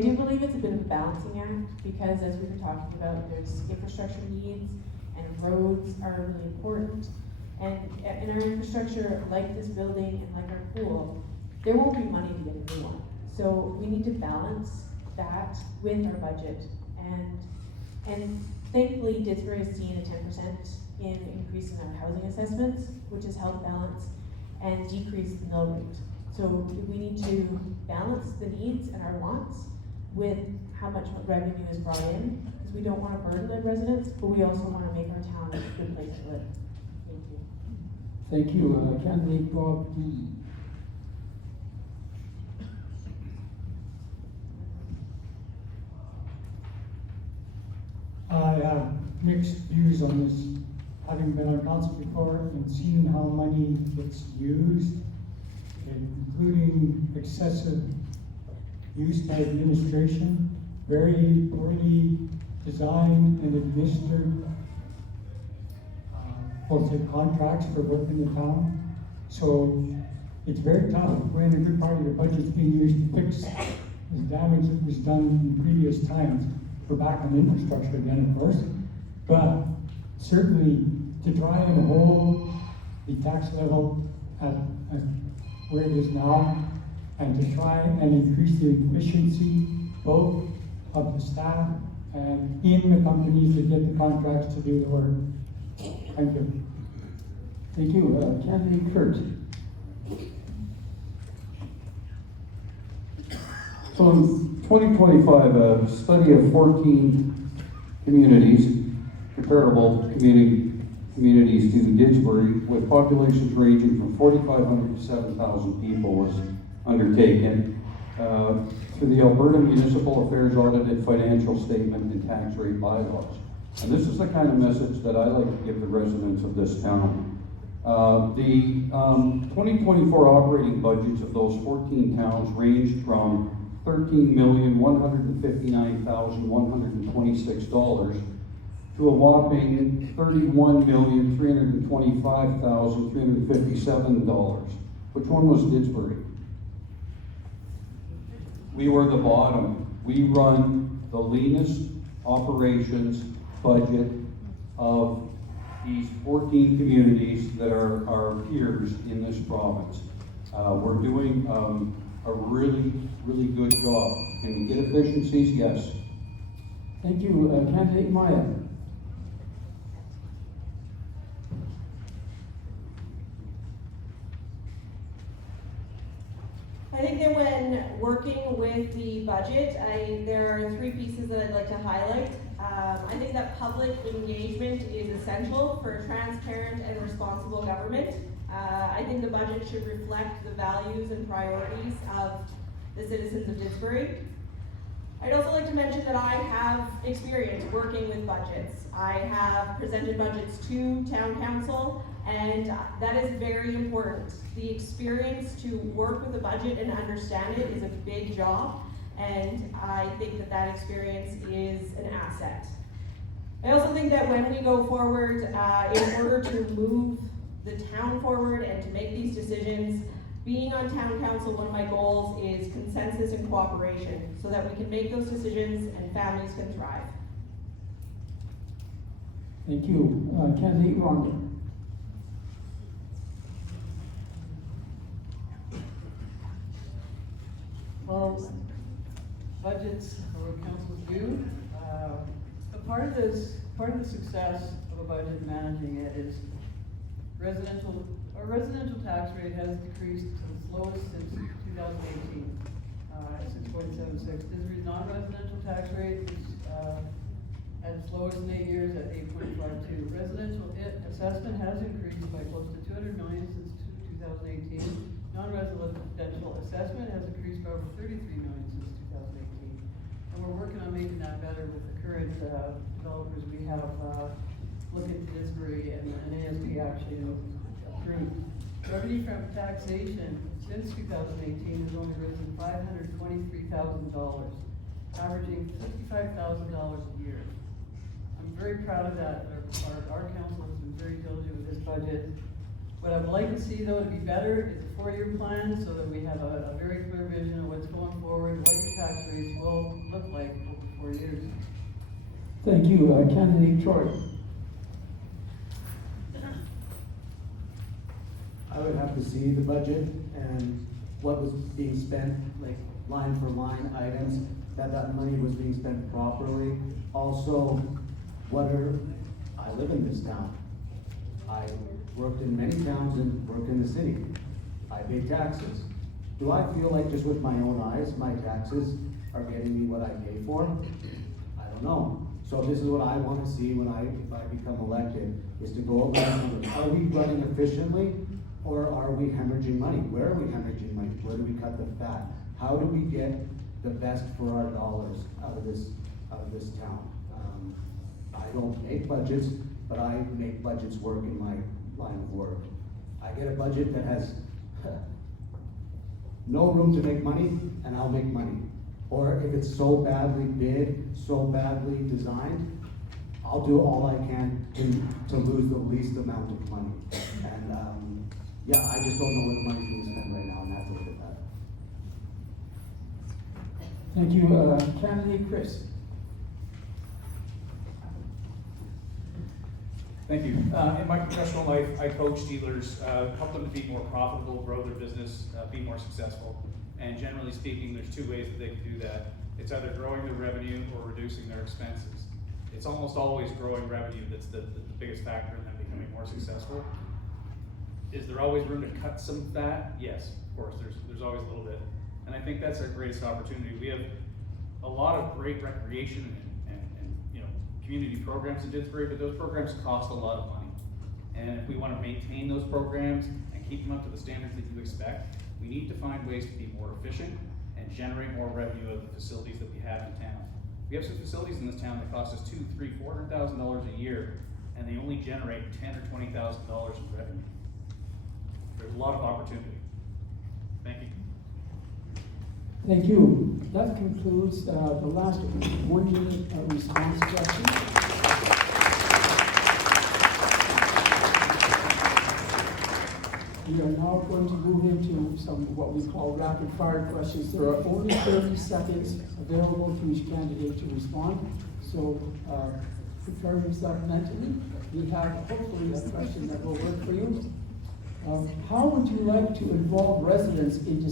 do believe it's a bit of a balancing act, because as we were talking about, there's infrastructure needs, and roads are really important. And in our infrastructure, like this building and like our pool, there won't be money to get a new one. So we need to balance that with our budget. And thankfully, Didsbury has seen a 10% increase in our housing assessments, which has helped balance and decrease the mill rate. So we need to balance the needs and our wants with how much revenue is brought in, because we don't want to burden the residents, but we also want to make our town a good place to live. Thank you. Thank you. Candidate Bob D. I have mixed views on this, having been on council before and seen how money gets used, including excessive use by administration, very poorly designed and administered both the contracts for work in the town. So it's very tough when a good part of your budget's being used to fix the damage that was done in previous times. We're back on infrastructure again, of course, but certainly to try and hold the tax level at where it is now, and to try and increase the efficiency both of the staff and in the companies that get the contracts to do the work. Thank you. Thank you. Candidate Kurt. So in 2025, a study of 14 communities, comparable communities to Didsbury, with populations ranging from 4,500 to 7,000 people, was undertaken through the Alberta Municipal Affairs Audited Financial Statement and Tax Rate Bylaws. And this is the kind of message that I like to give the residents of this town. The 2024 operating budgets of those 14 towns ranged from $13,159,126 to a whopping $31,325,357. Which one was Didsbury? We were the bottom. We run the leanest operations budget of these 14 communities that are our peers in this province. We're doing a really, really good job. Can we get efficiencies? Yes. Thank you. Candidate Maya. I think that when working with the budget, there are three pieces that I'd like to highlight. I think that public engagement is essential for a transparent and responsible government. I think the budget should reflect the values and priorities of the citizens of Didsbury. I'd also like to mention that I have experience working with budgets. I have presented budgets to town council, and that is very important. The experience to work with a budget and understand it is a big job, and I think that that experience is an asset. I also think that when we go forward, in order to move the town forward and to make these decisions, being on town council, one of my goals is consensus and cooperation so that we can make those decisions and families can thrive. Thank you. Candidate Rhonda. Well, budgets are what councils do. But part of the success of a budget, managing it, is our residential tax rate has decreased to its lowest since 2018, at 6.76. Didsbury's non-residential tax rate is at its lowest in 8 years at 8.52. Residential assessment has increased by close to 200 million since 2018. Non-residential assessment has increased by over 33 million since 2018. And we're working on making that better with the current developers we have looking at Didsbury, and ASP actually group. Revenue from taxation since 2018 has only risen $523,000, averaging $55,000 a year. I'm very proud of that. Our council has been very diligent with this budget. What I would like to see though to be better is a 4-year plan so that we have a very clear vision of what's going forward, what your tax rates will look like over 4 years. Thank you, candidate Troy. I would have to see the budget and what was being spent, like line for line items, that money was being spent properly. Also, I live in this town. I worked in many towns and work in the city. I pay taxes. Do I feel like just with my own eyes, my taxes are getting me what I pay for? I don't know. So this is what I want to see if I become elected, is to go around, are we running efficiently or are we hemorrhaging money? Where are we hemorrhaging money? Where do we cut the fat? How do we get the best for our dollars out of this town? I don't make budgets, but I make budgets work in my line of work. I get a budget that has no room to make money, and I'll make money. Or if it's so badly bid, so badly designed, I'll do all I can to lose the least amount of money. And yeah, I just don't know where the money's being spent right now, and that's it with that. Thank you, candidate Chris. Thank you. In my professional life, I coach dealers, help them to be more profitable, grow their business, be more successful. And generally speaking, there's 2 ways that they can do that. It's either growing their revenue or reducing their expenses. It's almost always growing revenue that's the biggest factor in them becoming more successful. Is there always room to cut some fat? Yes, of course, there's always a little bit. And I think that's our greatest opportunity. We have a lot of great recreation and community programs in Didsbury, but those programs cost a lot of money. And if we want to maintain those programs and keep them up to the standards that you expect, we need to find ways to be more efficient and generate more revenue of the facilities that we have in town. We have some facilities in this town that cost us $200,000, $300,000, $400,000 a year, and they only generate $10,000 or $20,000 in revenue. There's a lot of opportunity. Thank you. Thank you. That concludes the last 1-minute response question. We are now going to move into some what we call rapid fire questions. There are only 30 seconds available to each candidate to respond. So prepare yourself mentally. We have hopefully a question that will work for you. How would you like to involve residents in the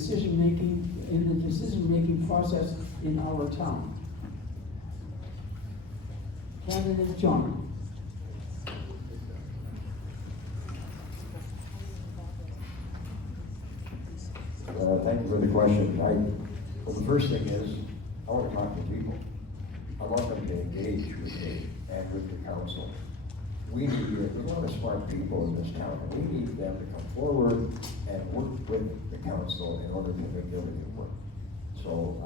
decision-making process in our town? Candidate John. Thank you for the question. Well, the first thing is, I want to talk to people. I want them to engage with me and with the council. We need a lot of smart people in this town, and we need them to come forward and work with the council in order to make everything work. So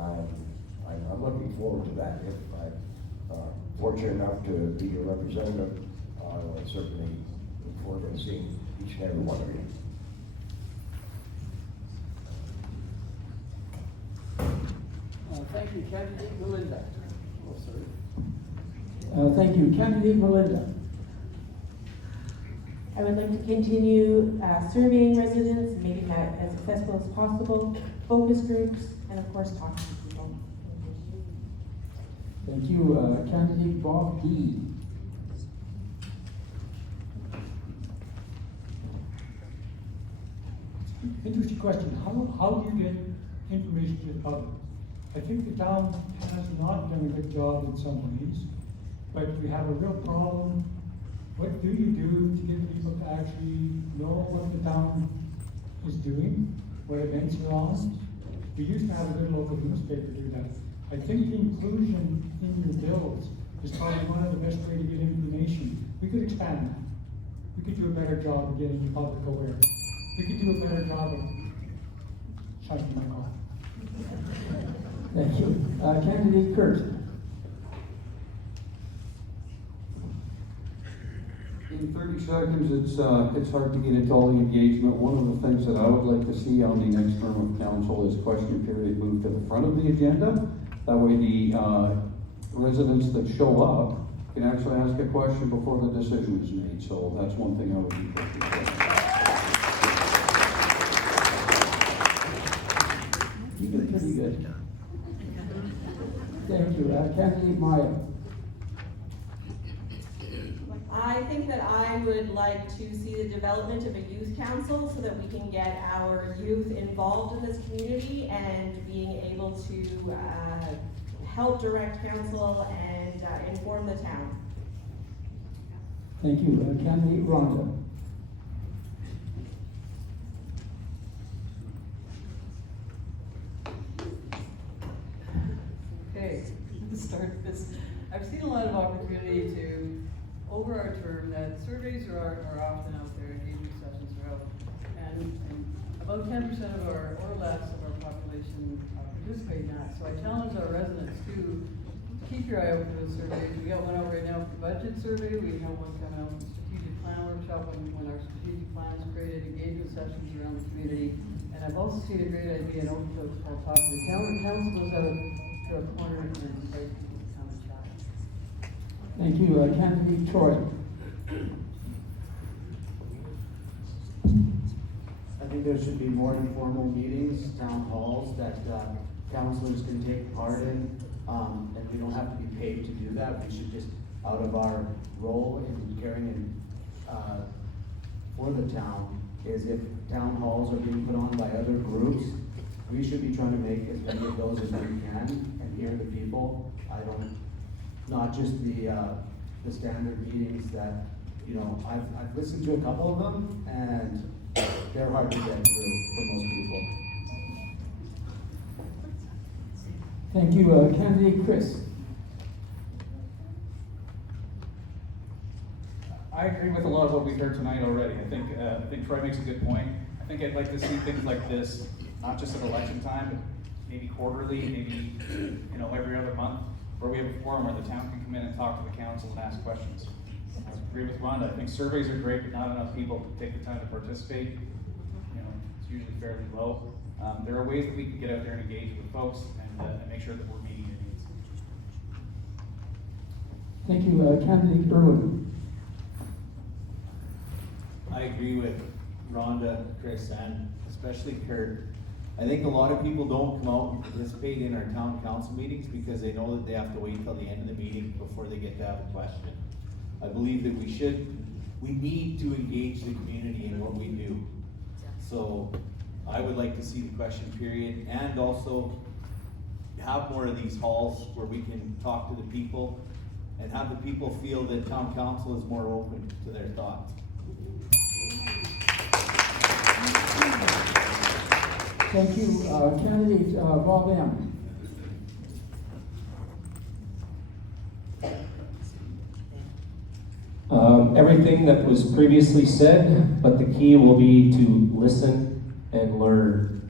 I'm looking forward to that. If I'm fortunate enough to be your representative, I certainly look forward to seeing each and every one of you. Thank you, candidate Melinda. Oh, sorry. Thank you, candidate Melinda. I would like to continue surveying residents, making that as accessible as possible, focus groups, and of course talking to people. Thank you, candidate Bob D. Interesting question. How do you get information to the public? I think the town has not done a good job in some ways, but we have a real problem. What do you do to get people to actually know what the town is doing, what events are on? We used to have a good local newspaper do that. I think the inclusion in your bills is probably one of the best way to get information. We could expand that. We could do a better job of getting the public aware. We could do a better job of shutting my mouth. Thank you. Candidate Kurt. In 30 seconds, it's hard to get into all the engagement. One of the things that I would like to see on the next term of council is question period moved to the front of the agenda. That way the residents that show up can actually ask a question before the decision is made. So that's one thing I would be pushing for. You did pretty good. Thank you. Candidate Maya. I think that I would like to see the development of a youth council so that we can get our youth involved in this community and being able to help direct council and inform the town. Thank you. Candidate Rhonda. Okay, to start this, I've seen a lot of opportunity to, over our term, that surveys are often out there, engagement sessions are out, and about 10% of our, or less of our population participate in that. So I challenge our residents to keep your eye out for those surveys. We got one out right now for the budget survey, we have one coming out for the strategic plan workshop when our strategic plans created engagement sessions around the community. And I've also seen a great idea in Oakville called Talk to the Town, where council goes out to a corner and invites people to come and chat. Thank you. Candidate Troy. I think there should be more informal meetings, town halls that councilors can take part in, and we don't have to be paid to do that. We should just, out of our role in caring for the town, is if town halls are being put on by other groups, we should be trying to make as many of those as we can and hear the people. Not just the standard meetings that, you know, I've listened to a couple of them and they're hard to get through for most people. Thank you. Candidate Chris. I agree with a lot of what we've heard tonight already. I think Troy makes a good point. I think I'd like to see things like this, not just at election time, but maybe quarterly, maybe, you know, every other month, where we have a forum where the town can come in and talk to the council and ask questions. I agree with Rhonda. I think surveys are great, but not enough people take the time to participate. You know, it's usually fairly low. There are ways that we can get out there and engage with folks and make sure that we're meeting their needs. Thank you. Candidate Irwin. I agree with Rhonda, Chris, and especially Kurt. I think a lot of people don't come out and participate in our town council meetings because they know that they have to wait till the end of the meeting before they get to have a question. I believe that we need to engage the community in what we do. So I would like to see the question period and also have more of these halls where we can talk to the people and have the people feel that town council is more open to their thoughts. Thank you. Candidate Bob M. Everything that was previously said, but the key will be to listen and learn.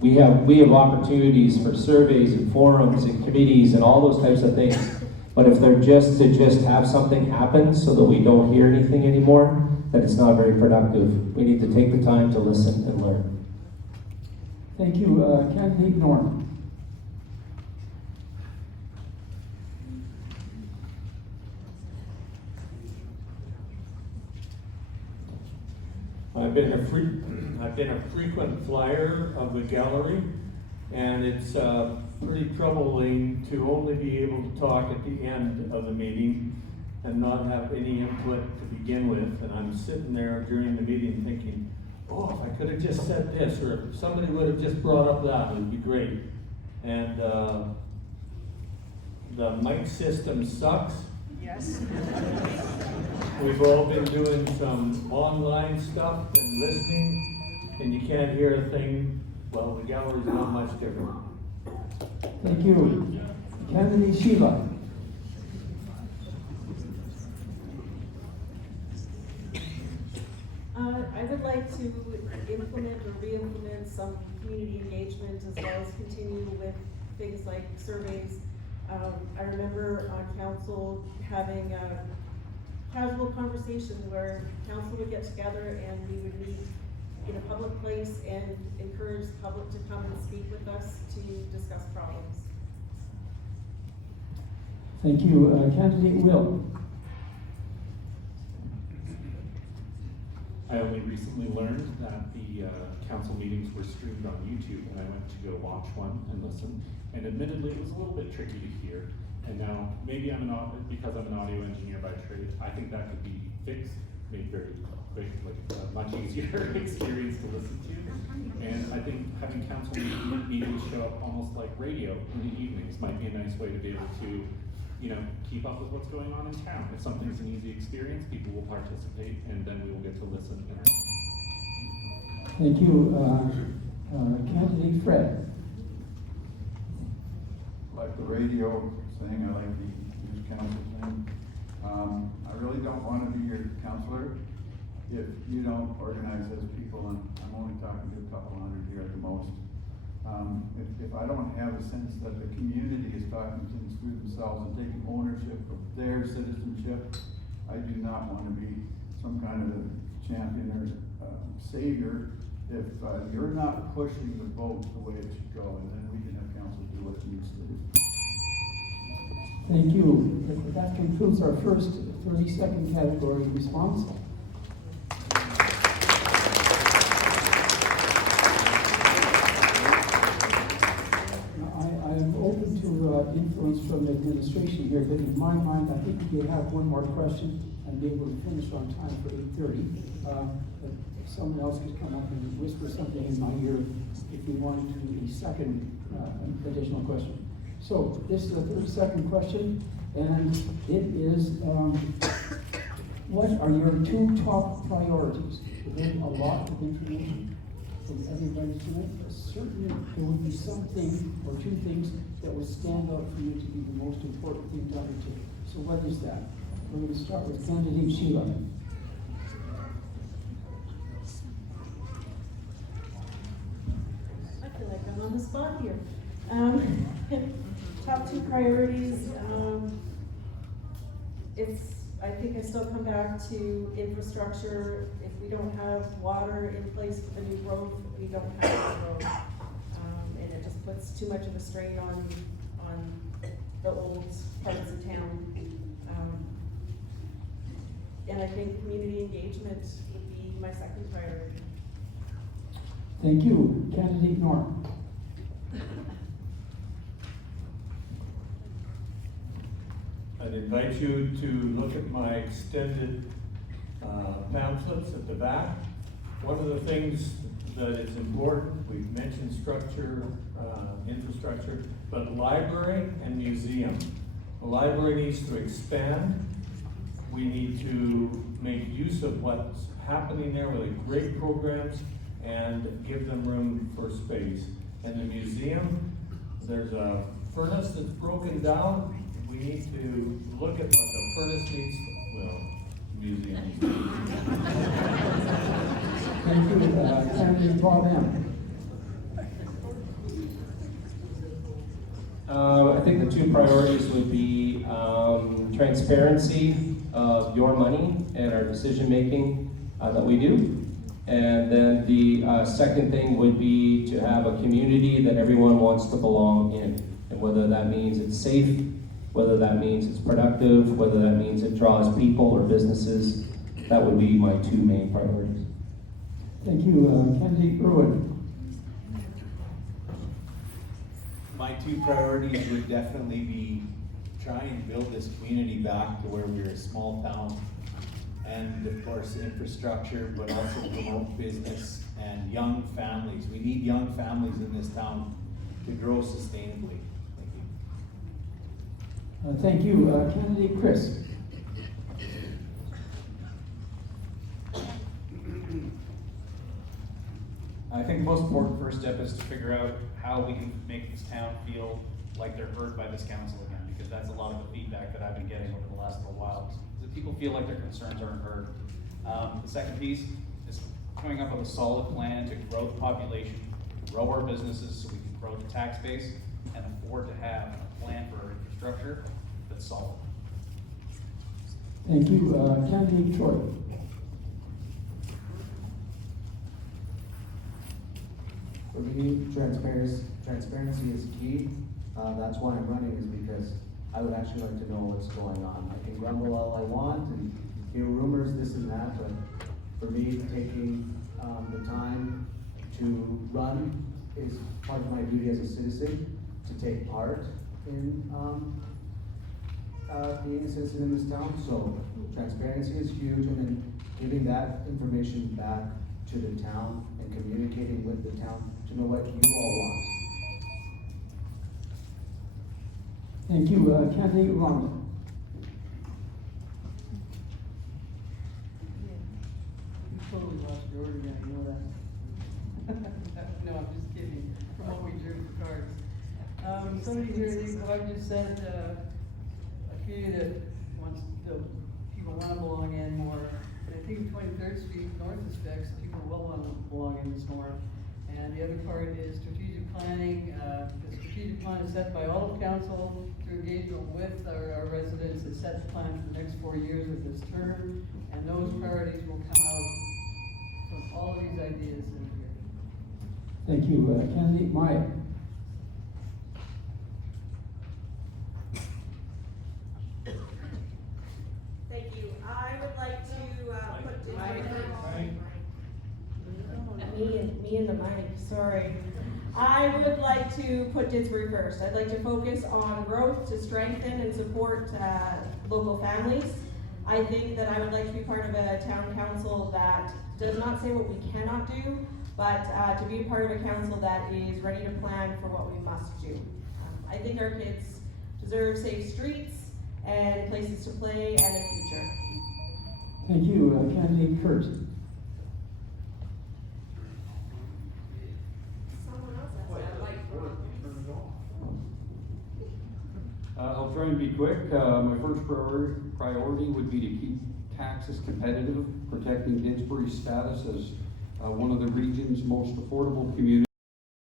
We have opportunities for surveys and forums and committees and all those types of things. But if they're just to have something happen so that we don't hear anything anymore, then it's not very productive. We need to take the time to listen and learn. Thank you. Candidate Norm. I've been a frequent flyer of the gallery, and it's pretty troubling to only be able to talk at the end of the meeting and not have any input to begin with. And I'm sitting there during the meeting thinking, oh, if I could have just said this, or if somebody would have just brought up that, it would be great. And the mic system sucks. Yes. We've all been doing some online stuff and listening, and you can't hear a thing. Well, the gallery's not much different. Thank you. Candidate Sheila. I would like to implement or re-implement some community engagement as well as continue with things like surveys. I remember on council having casual conversation where council would get together and we would meet in a public place and encourage the public to come and speak with us to discuss problems. Thank you. Candidate Will. I only recently learned that the council meetings were streamed on YouTube, and I went to go watch one and listen. And admittedly, it was a little bit tricky to hear. And now, maybe because I'm an audio engineer by trade, I think that could be fixed, made very quick, like a much easier experience to listen to. And I think having council meetings show up almost like radio in the evenings might be a nice way to be able to, you know, keep up with what's going on in town. If something's an easy experience, people will participate, and then we will get to listen. Thank you. Candidate Fred. Like the radio thing, I like the youth council thing. I really don't want to be your counselor if you don't organize those people, and I'm only talking to a couple hundred here at the most. If I don't have a sense that the community is talking things through themselves and taking ownership of their citizenship, I do not want to be some kind of a champion or savior if you're not pushing the vote the way it should go, and then we can have council do what it needs to do. Thank you. That concludes our first 30-second category response. I am open to influence from the administration here, but in my mind, I think we have one more question and be able to finish on time for 8:30. But if someone else could come up and whisper something in my ear if you wanted to a second additional question. So this is a 30-second question, and it is, what are your 2 top priorities? Within a lot of information from everybody tonight, certainly there would be something or 2 things that would stand out for you to be the most important thing to undertake. So what is that? We're going to start with candidate Sheila. I feel like I'm on the spot here. Top 2 priorities, I think I still come back to infrastructure. If we don't have water in place for the new growth, we don't have the road. And it just puts too much of a strain on the old parts of town. And I think community engagement would be my second priority. Thank you. Candidate Norm. I'd invite you to look at my extended pamphlets at the back. One of the things that is important, we've mentioned structure, infrastructure, but library and museum. The library needs to expand. We need to make use of what's happening there with great programs and give them room for space. And the museum, there's a furnace that's broken down. We need to look at what the furnace needs, museum needs to do. Thank you. Candidate Bob M. I think the 2 priorities would be transparency of your money and our decision making that we do. And then the second thing would be to have a community that everyone wants to belong in. And whether that means it's safe, whether that means it's productive, whether that means it draws people or businesses, that would be my 2 main priorities. Thank you. Candidate Irwin. My 2 priorities would definitely be try and build this community back to where we're a small town, and of course infrastructure, but also promote business and young families. We need young families in this town to grow sustainably. Thank you. Candidate Chris. I think the most important first step is to figure out how we can make this town feel like they're heard by this council again, because that's a lot of the feedback that I've been getting over the last little while, is that people feel like their concerns aren't heard. The second piece is coming up with a solid plan to grow the population, grow our businesses so we can grow the tax base, and afford to have a plan for our infrastructure that's solid. Thank you. Candidate Troy. For me, transparency is key. That's why I'm running, is because I would actually like to know what's going on. I can grumble all I want and hear rumors, this and that, but for me, taking the time to run is part of my duty as a citizen, to take part in being a citizen in this town. So transparency is huge, and then giving that information back to the town and communicating with the town to know what you all want. Thank you. Candidate Ronda. You totally lost your order now, you know that? No, I'm just kidding, from what we drew the cards. Somebody here, I think, what I just said, a community that wants, the people wanna belong in more. And I think 23rd Street North is fixed, people will wanna belong in this more. And the other part is strategic planning. The strategic plan is set by all of council through engagement with our residents. It sets the plan for the next 4 years of this term, and those priorities will come out from all of these ideas in here. Thank you. Candidate Maya. Thank you. I would like to, put Me and the mic, sorry. I would like to put Didsbury first. I'd like to focus on growth to strengthen and support, local families. I think that I would like to be part of a town council that does not say what we cannot do, but, to be part of a council that is ready to plan for what we must do. I think our kids deserve safe streets and places to play and a future. Thank you. Candidate Kurt. Someone else has that light on. I'll try and be quick. My first priority would be to keep taxes competitive, protecting Didsbury's status as one of the region's most affordable communities.